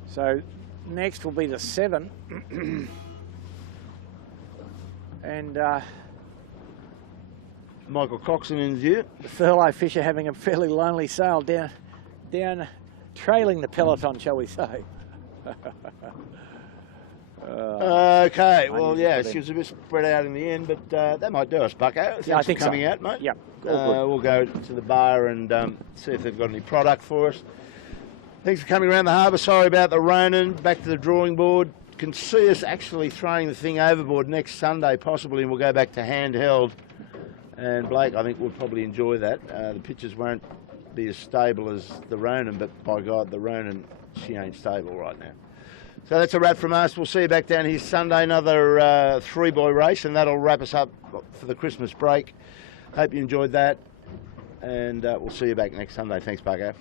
So next will be the 7. And Michael Coxon in view. the furlough fisher having a fairly lonely sail down, trailing the peloton, shall we say. Okay, well, yeah, she was a bit spread out in the end, but that might do us, Bucko. Thanks I think for coming so. out, mate. Yep, all good. We'll go to the bar and see if they've got any product for us. Thanks for coming around the harbour. Sorry about the Ronin. Back to the drawing board. Can see us actually throwing the thing overboard next Sunday, possibly, and we'll go back to handheld. And Blake, I think, will probably enjoy that. The pictures won't be as stable as the Ronin, but by God, the Ronin, she ain't stable right now. So that's a wrap from us. We'll see you back down here Sunday, another 3-buoy race, and that'll wrap us up for the Christmas break. Hope you enjoyed that, and we'll see you back next Sunday. Thanks, Bucko.